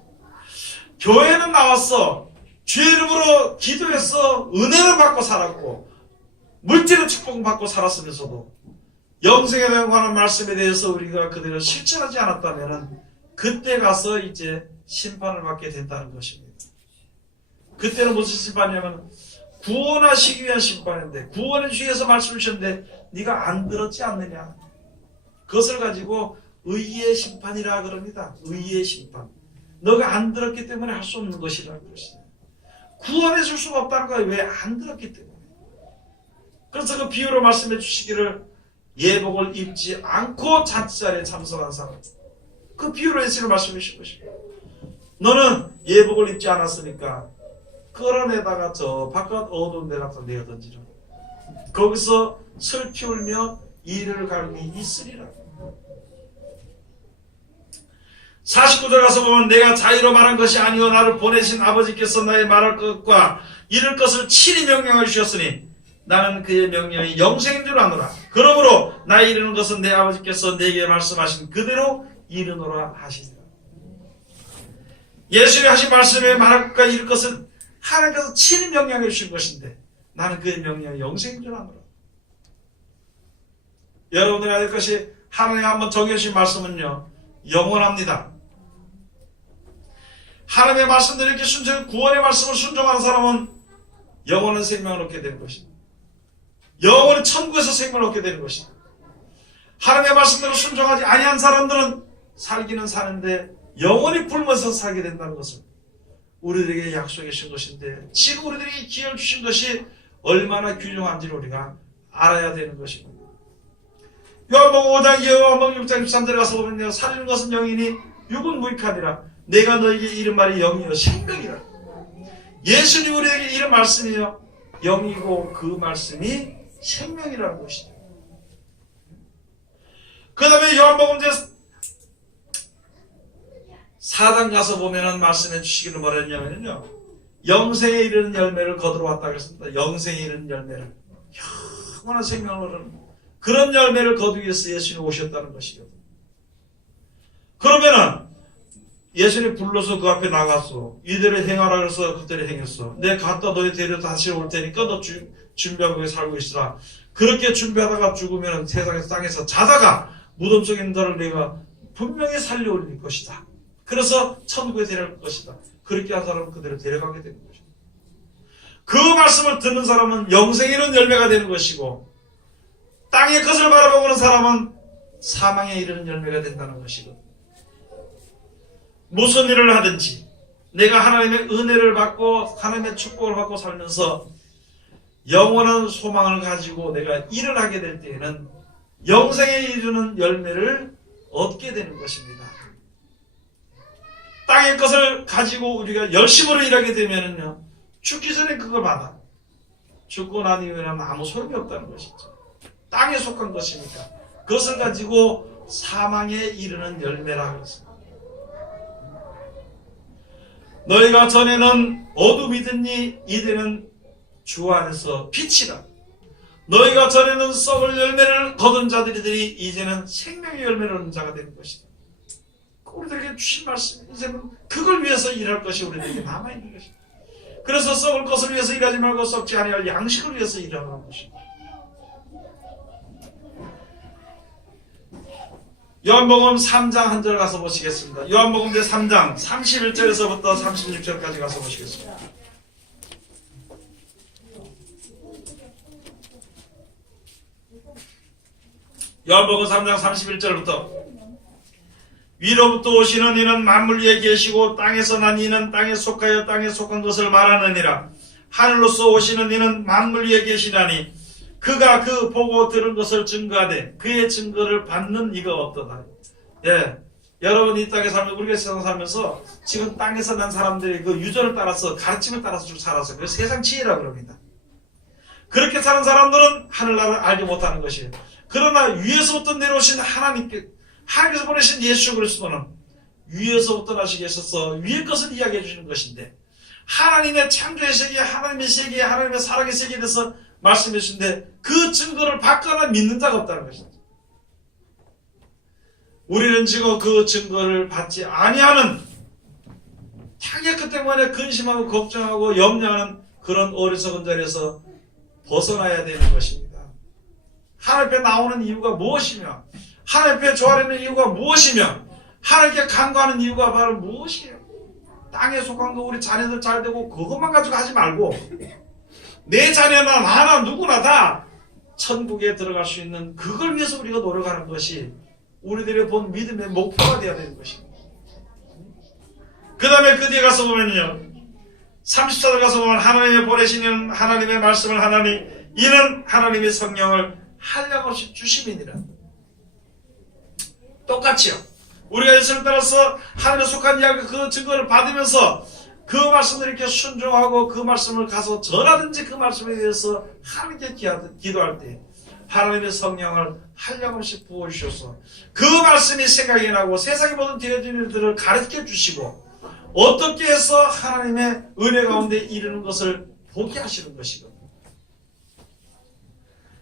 교회는 나왔어. 주의 이름으로 기도해서 은혜를 받고 살았고 물질의 축복을 받고 살았으면서도 영생에 관한 말씀에 대해서 우리가 그대로 실천하지 않았다면 그때 가서 이제 심판을 받게 된다는 것입니다. 그때는 무슨 심판이냐면 구원하시기 위한 심판인데 구원해 주기 위해서 말씀을 주셨는데 네가 안 들었지 않느냐. 그것을 가지고 의의 심판이라 그럽니다. 의의 심판. 너가 안 들었기 때문에 할 수 없는 것이라는 것이죠. 구원해 줄 수가 없다는 거예요. 왜? 안 들었기 때문에. 그래서 그 비유로 말씀해 주시기를 예복을 입지 않고 잔치자리에 참석한 사람. 그 비유로 예수를 말씀해 주신 것입니다. 너는 예복을 입지 않았으니까 끌어내다가 저 바깥 어두운 데 갖다 내어 던지라. 거기서 슬피 울며 이를 가름이 있으리라. 49절 가서 보면 내가 자의로 말한 것이 아니오 나를 보내신 아버지께서 나의 말할 것과 이룰 것을 친히 명령을 주셨으니 나는 그의 명령이 영생인 줄 아노라. 그러므로 나의 이르는 것은 내 아버지께서 내게 말씀하신 그대로 이르노라 하시니라. 예수님이 하신 말씀에 말할 것과 이룰 것은 하나님께서 친히 명령해 주신 것인데 나는 그의 명령이 영생인 줄 아노라. 여러분들이 알을 것이 하나님 한번 정해 주신 말씀은요 영원합니다. 하나님의 말씀들 이렇게 구원의 말씀을 순종하는 사람은 영원한 생명을 얻게 되는 것입니다. 영원히 천국에서 생명을 얻게 되는 것입니다. 하나님의 말씀대로 순종하지 아니한 사람들은 살기는 사는데 영원히 불면서 살게 된다는 것을 우리들에게 약속해 주신 것인데, 지금 우리들에게 기회를 주신 것이 얼마나 귀중한지를 우리가 알아야 되는 것입니다. 요한복음 5장, 요한복음 6장 13절에 가서 보면요, 살리는 것은 영이니 육은 무익하니라. 내가 너에게 이른 말이 영이요 생명이라. 예수님 우리에게 이른 말씀이요 영이고 그 말씀이 생명이라는 것이죠. 그 다음에 요한복음 4장 가서 보면은 말씀해 주시기를 뭐랬냐면요, 영생에 이르는 열매를 거두러 왔다고 했습니다. 영생에 이르는 열매를, 영원한 생명을 얻는 그런 열매를 거두기 위해서 예수님이 오셨다는 것이거든요. 그러면은 예수님이 불러서 그 앞에 나가서 이대로 행하라 그래서 그대로 행했어. 내가 갔다 너희 데려 다시 올 테니까 너 준비하고 살고 있으라. 그렇게 준비하다가 죽으면 세상에서 땅에서 자다가 무덤 속에 있는 자를 내가 분명히 살려 올릴 것이다. 그래서 천국에 데려갈 것이다. 그렇게 한 사람은 그대로 데려가게 되는 것입니다. 그 말씀을 듣는 사람은 영생에 이르는 열매가 되는 것이고, 땅의 것을 바라보는 사람은 사망에 이르는 열매가 된다는 것이고, 무슨 일을 하든지 내가 하나님의 은혜를 받고 하나님의 축복을 받고 살면서 영원한 소망을 가지고 내가 일을 하게 될 때에는 영생에 이르는 열매를 얻게 되는 것입니다. 땅의 것을 가지고 우리가 열심으로 일하게 되면은요, 죽기 전에 그걸 받아. 죽고 난 이후에는 아무 소용이 없다는 것이죠. 땅에 속한 것이니까 그것을 가지고 사망에 이르는 열매라 그랬습니다. 너희가 전에는 어둠이더니 이제는 주 안에서 빛이라. 너희가 전에는 썩을 열매를 거둔 자들이더니 이제는 생명의 열매를 얻는 자가 되는 것이다. 우리들에게 주신 말씀, 이제는 그걸 위해서 일할 것이 우리들에게 남아있는 것이다. 그래서 썩을 것을 위해서 일하지 말고 썩지 아니할 양식을 위해서 일하는 것입니다. 요한복음 3장 한 절 가서 보시겠습니다. 요한복음 3장 31절에서부터 36절까지 가서 보시겠습니다. 요한복음 3장 31절부터 위로부터 오시는 이는 만물 위에 계시고 땅에서 난 이는 땅에 속하여 땅에 속한 것을 말하느니라. 하늘로서 오시는 이는 만물 위에 계시나니 그가 그 보고 들은 것을 증거하되 그의 증거를 받는 이가 없도다. 예, 여러분 이 땅에 살면, 우리가 세상 살면서 지금 땅에서 난 사람들이 그 유전을 따라서, 가르침을 따라서 쭉 살아서 그 세상 지혜라고 그럽니다. 그렇게 사는 사람들은 하늘나라를 알지 못하는 것이에요. 그러나 위에서부터 내려오신 하나님께서 보내신 예수 그리스도는 위에서부터 나시게 하셔서 위의 것을 이야기해 주시는 것인데, 하나님의 창조의 세계, 하나님의 세계, 하나님의 사랑의 세계에 대해서 말씀해 주신데 그 증거를 받거나 믿는 자가 없다는 것입니다. 우리는 지금 그 증거를 받지 아니하는, 자기 그 때문에 근심하고 걱정하고 염려하는 그런 어리석은 자리에서 벗어나야 되는 것입니다. 하나님 앞에 나오는 이유가 무엇이며, 하나님 앞에 조아리는 이유가 무엇이며, 하나님께 간구하는 이유가 바로 무엇이에요? 땅에 속한 거 우리 자녀들 잘 되고 그것만 가지고 하지 말고, 내 자녀나 나나 누구나 다 천국에 들어갈 수 있는 그걸 위해서 우리가 노력하는 것이 우리들의 본 믿음의 목표가 되어야 되는 것입니다. 그 다음에 그 뒤에 가서 보면요, 34절 가서 보면 하나님의 보내시는 하나님의 말씀을 하나니 이는 하나님의 성령을 한량없이 주심이니라. 똑같이요, 우리가 예수를 따라서 하나님에 속한 이야기 그 증거를 받으면서 그 말씀을 이렇게 순종하고 그 말씀을 가서 전하든지 그 말씀에 대해서 하나님께 기도할 때 하나님의 성령을 한량없이 부어주셔서 그 말씀이 생각이 나고 세상의 모든 되어진 일들을 가르쳐 주시고 어떻게 해서 하나님의 은혜 가운데 이르는 것을 보게 하시는 것이거든요.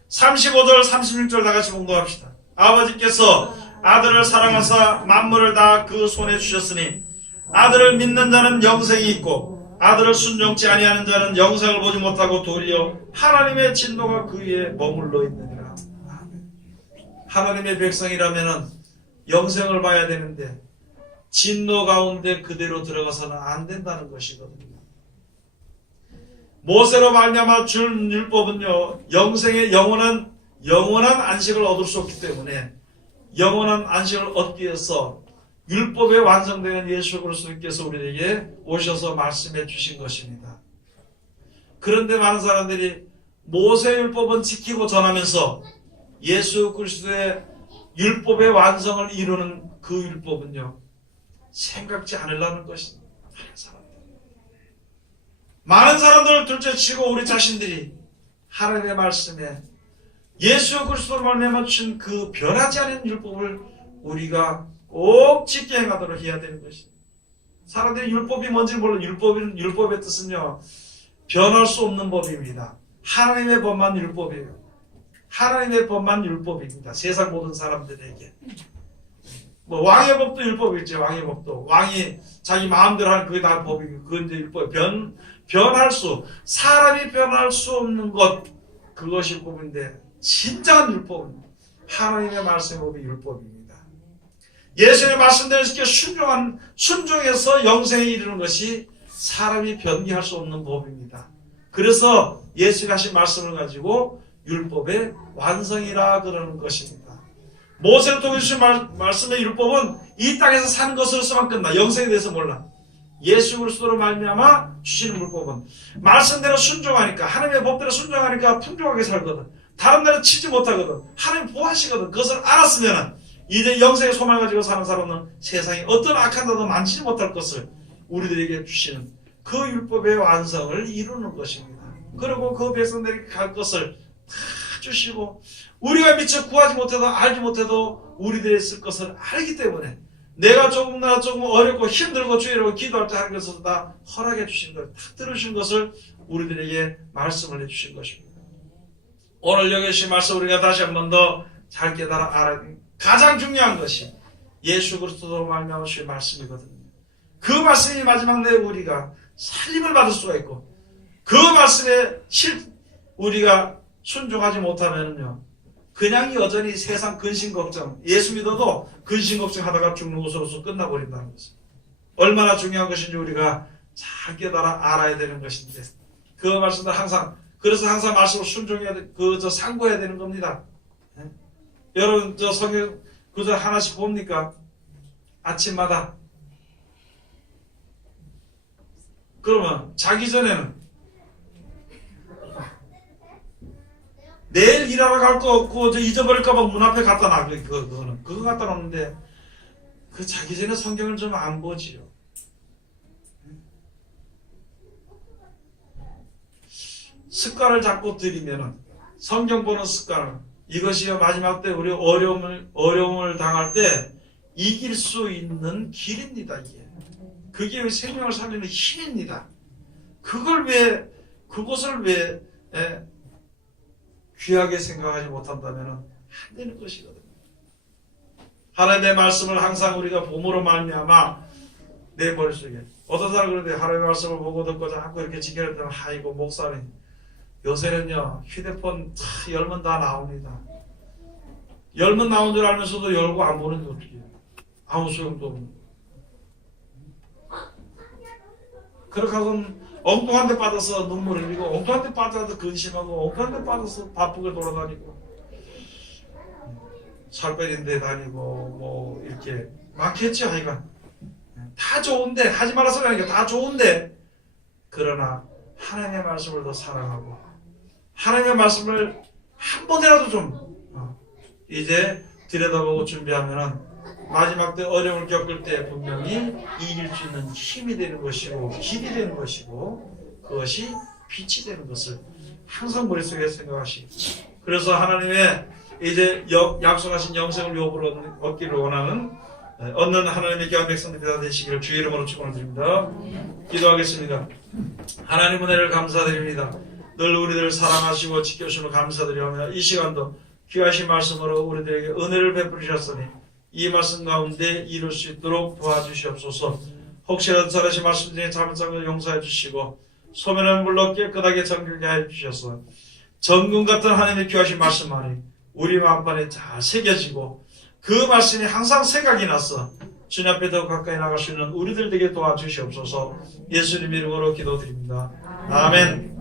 35절 36절 다같이 공부합시다. 아버지께서 아들을 사랑하사 만물을 다 그 손에 주셨으니 아들을 믿는 자는 영생이 있고 아들을 순종치 아니하는 자는 영생을 보지 못하고 도리어 하나님의 진노가 그 위에 머물러 있느니라. 하나님의 백성이라면 영생을 봐야 되는데 진노 가운데 그대로 들어가서는 안 된다는 것이거든요. 모세로 말미암아 준 율법은요, 영생의 영원한 안식을 얻을 수 없기 때문에 영원한 안식을 얻기 위해서 율법에 완성되는 예수 그리스도께서 우리에게 오셔서 말씀해 주신 것입니다. 그런데 많은 사람들이 모세의 율법은 지키고 전하면서 예수 그리스도의 율법의 완성을 이루는 그 율법은요, 생각지 않으려는 것입니다. 많은 사람들을 둘째치고 우리 자신들이 하나님의 말씀에 예수 그리스도로 말미암아 주신 그 변하지 않은 율법을 우리가 꼭 지켜 행하도록 해야 되는 것입니다. 사람들이 율법이 뭔지 몰라. 율법의 뜻은요, 변할 수 없는 법입니다. 하나님의 법만 율법이에요. 하나님의 법만 율법입니다. 세상 모든 사람들에게. 뭐 왕의 법도 율법이겠죠. 왕의 법도 왕이 자기 마음대로 하는 그게 다 법이고, 그건 이제 율법. 사람이 변할 수 없는 것, 그것이 율법인데 진정한 율법은 하나님의 말씀의 법이 율법입니다. 예수의 말씀대로 이렇게 순종해서 영생에 이르는 것이 사람이 변기할 수 없는 법입니다. 그래서 예수가 하신 말씀을 가지고 율법의 완성이라 그러는 것입니다. 모세를 통해 주신 말씀의 율법은 이 땅에서 사는 것으로서만 끝나. 영생에 대해서 몰라. 예수 그리스도로 말미암아 주시는 율법은 말씀대로 순종하니까, 하나님의 법대로 순종하니까 풍족하게 살거든. 다른 데로 치지 못하거든. 하나님 보호하시거든. 그것을 알았으면 이제 영생의 소망을 가지고 사는 사람은 세상에 어떤 악한 자도 만지지 못할 것을 우리들에게 주시는 그 율법의 완성을 이루는 것입니다. 그리고 그 백성들에게 갈 것을 다 주시고, 우리가 미처 구하지 못해도 알지 못해도 우리들이 쓸 것을 알기 때문에 내가 조금 어렵고 힘들고 주의로 기도할 때 하는 것을 다 허락해 주신 것, 다 들으신 것을 우리들에게 말씀을 해 주신 것입니다. 오늘 여기 주신 말씀 우리가 다시 한 번 더 잘 깨달아 알아야 됩니다. 가장 중요한 것이 예수 그리스도로 말미암아 주신 말씀이거든요. 그 말씀이 마지막 날 우리가 살림을 받을 수가 있고, 그 말씀에 우리가 순종하지 못하면요, 그냥 여전히 세상 근심 걱정, 예수 믿어도 근심 걱정하다가 죽는 것으로서 끝나버린다는 것을, 얼마나 중요한 것인지 우리가 잘 깨달아 알아야 되는 것인데, 그 말씀도 그래서 항상 말씀을 순종해야 돼, 상고해야 되는 겁니다. 여러분, 성경 그저 하나씩 봅니까? 아침마다. 그러면 자기 전에는 내일 일하러 갈 거 없고 잊어버릴까봐 문 앞에 갖다 놔. 그거 갖다 놓는데 그 자기 전에 성경을 좀 안 보지요. 습관을 자꾸 들이면은, 성경 보는 습관을, 이것이요 마지막 때 우리 어려움을 당할 때 이길 수 있는 길입니다. 그게 생명을 살리는 힘입니다. 그것을 왜 귀하게 생각하지 못한다면 안 되는 것이거든요. 하나님의 말씀을 항상 우리가 봄으로 말미암아 내 머릿속에, 어떤 사람은 그런데 하나님의 말씀을 보고 듣고 자꾸 이렇게 지켜냈다면, 아이고 목사님, 요새는요 휴대폰 열면 다 나옵니다. 열면 나온 줄 알면서도 열고 안 보는데 어떻게 해요? 아무 소용도 없는. 그렇게 하고는 엉뚱한 데 빠져서 눈물 흘리고, 엉뚱한 데 빠져서 근심하고, 엉뚱한 데 빠져서 바쁘게 돌아다니고, 살 빼는 데 다니고, 뭐 이렇게 많겠죠. 하여간 다 좋은데, 하지 말아서 그러니까 다 좋은데, 그러나 하나님의 말씀을 더 사랑하고 하나님의 말씀을 한 번이라도 좀 이제 들여다보고 준비하면은 마지막 때 어려움을 겪을 때 분명히 이길 수 있는 힘이 되는 것이고, 길이 되는 것이고, 그것이 빛이 되는 것을 항상 머릿속에 생각하시겠죠. 그래서 하나님의 이제 약속하신 영생을 얻기를 얻는 하나님의 귀한 백성들이 다 되시기를 주의 이름으로 축원드립니다. 기도하겠습니다. 하나님 은혜를 감사드립니다. 늘 우리들을 사랑하시고 지켜주시며 감사드리며, 이 시간도 귀하신 말씀으로 우리들에게 은혜를 베풀으셨으니 이 말씀 가운데 이룰 수 있도록 도와주시옵소서. 혹시라도 잘하신 말씀 중에 잘못한 걸 용서해 주시고, 소면한 물로 깨끗하게 정결케 해 주셔서 정금 같은 하나님의 귀하신 말씀만이 우리 마음판에 잘 새겨지고, 그 말씀이 항상 생각이 나서 주님 앞에 더 가까이 나갈 수 있는 우리들 되게 도와주시옵소서. 예수님 이름으로 기도드립니다. 아멘.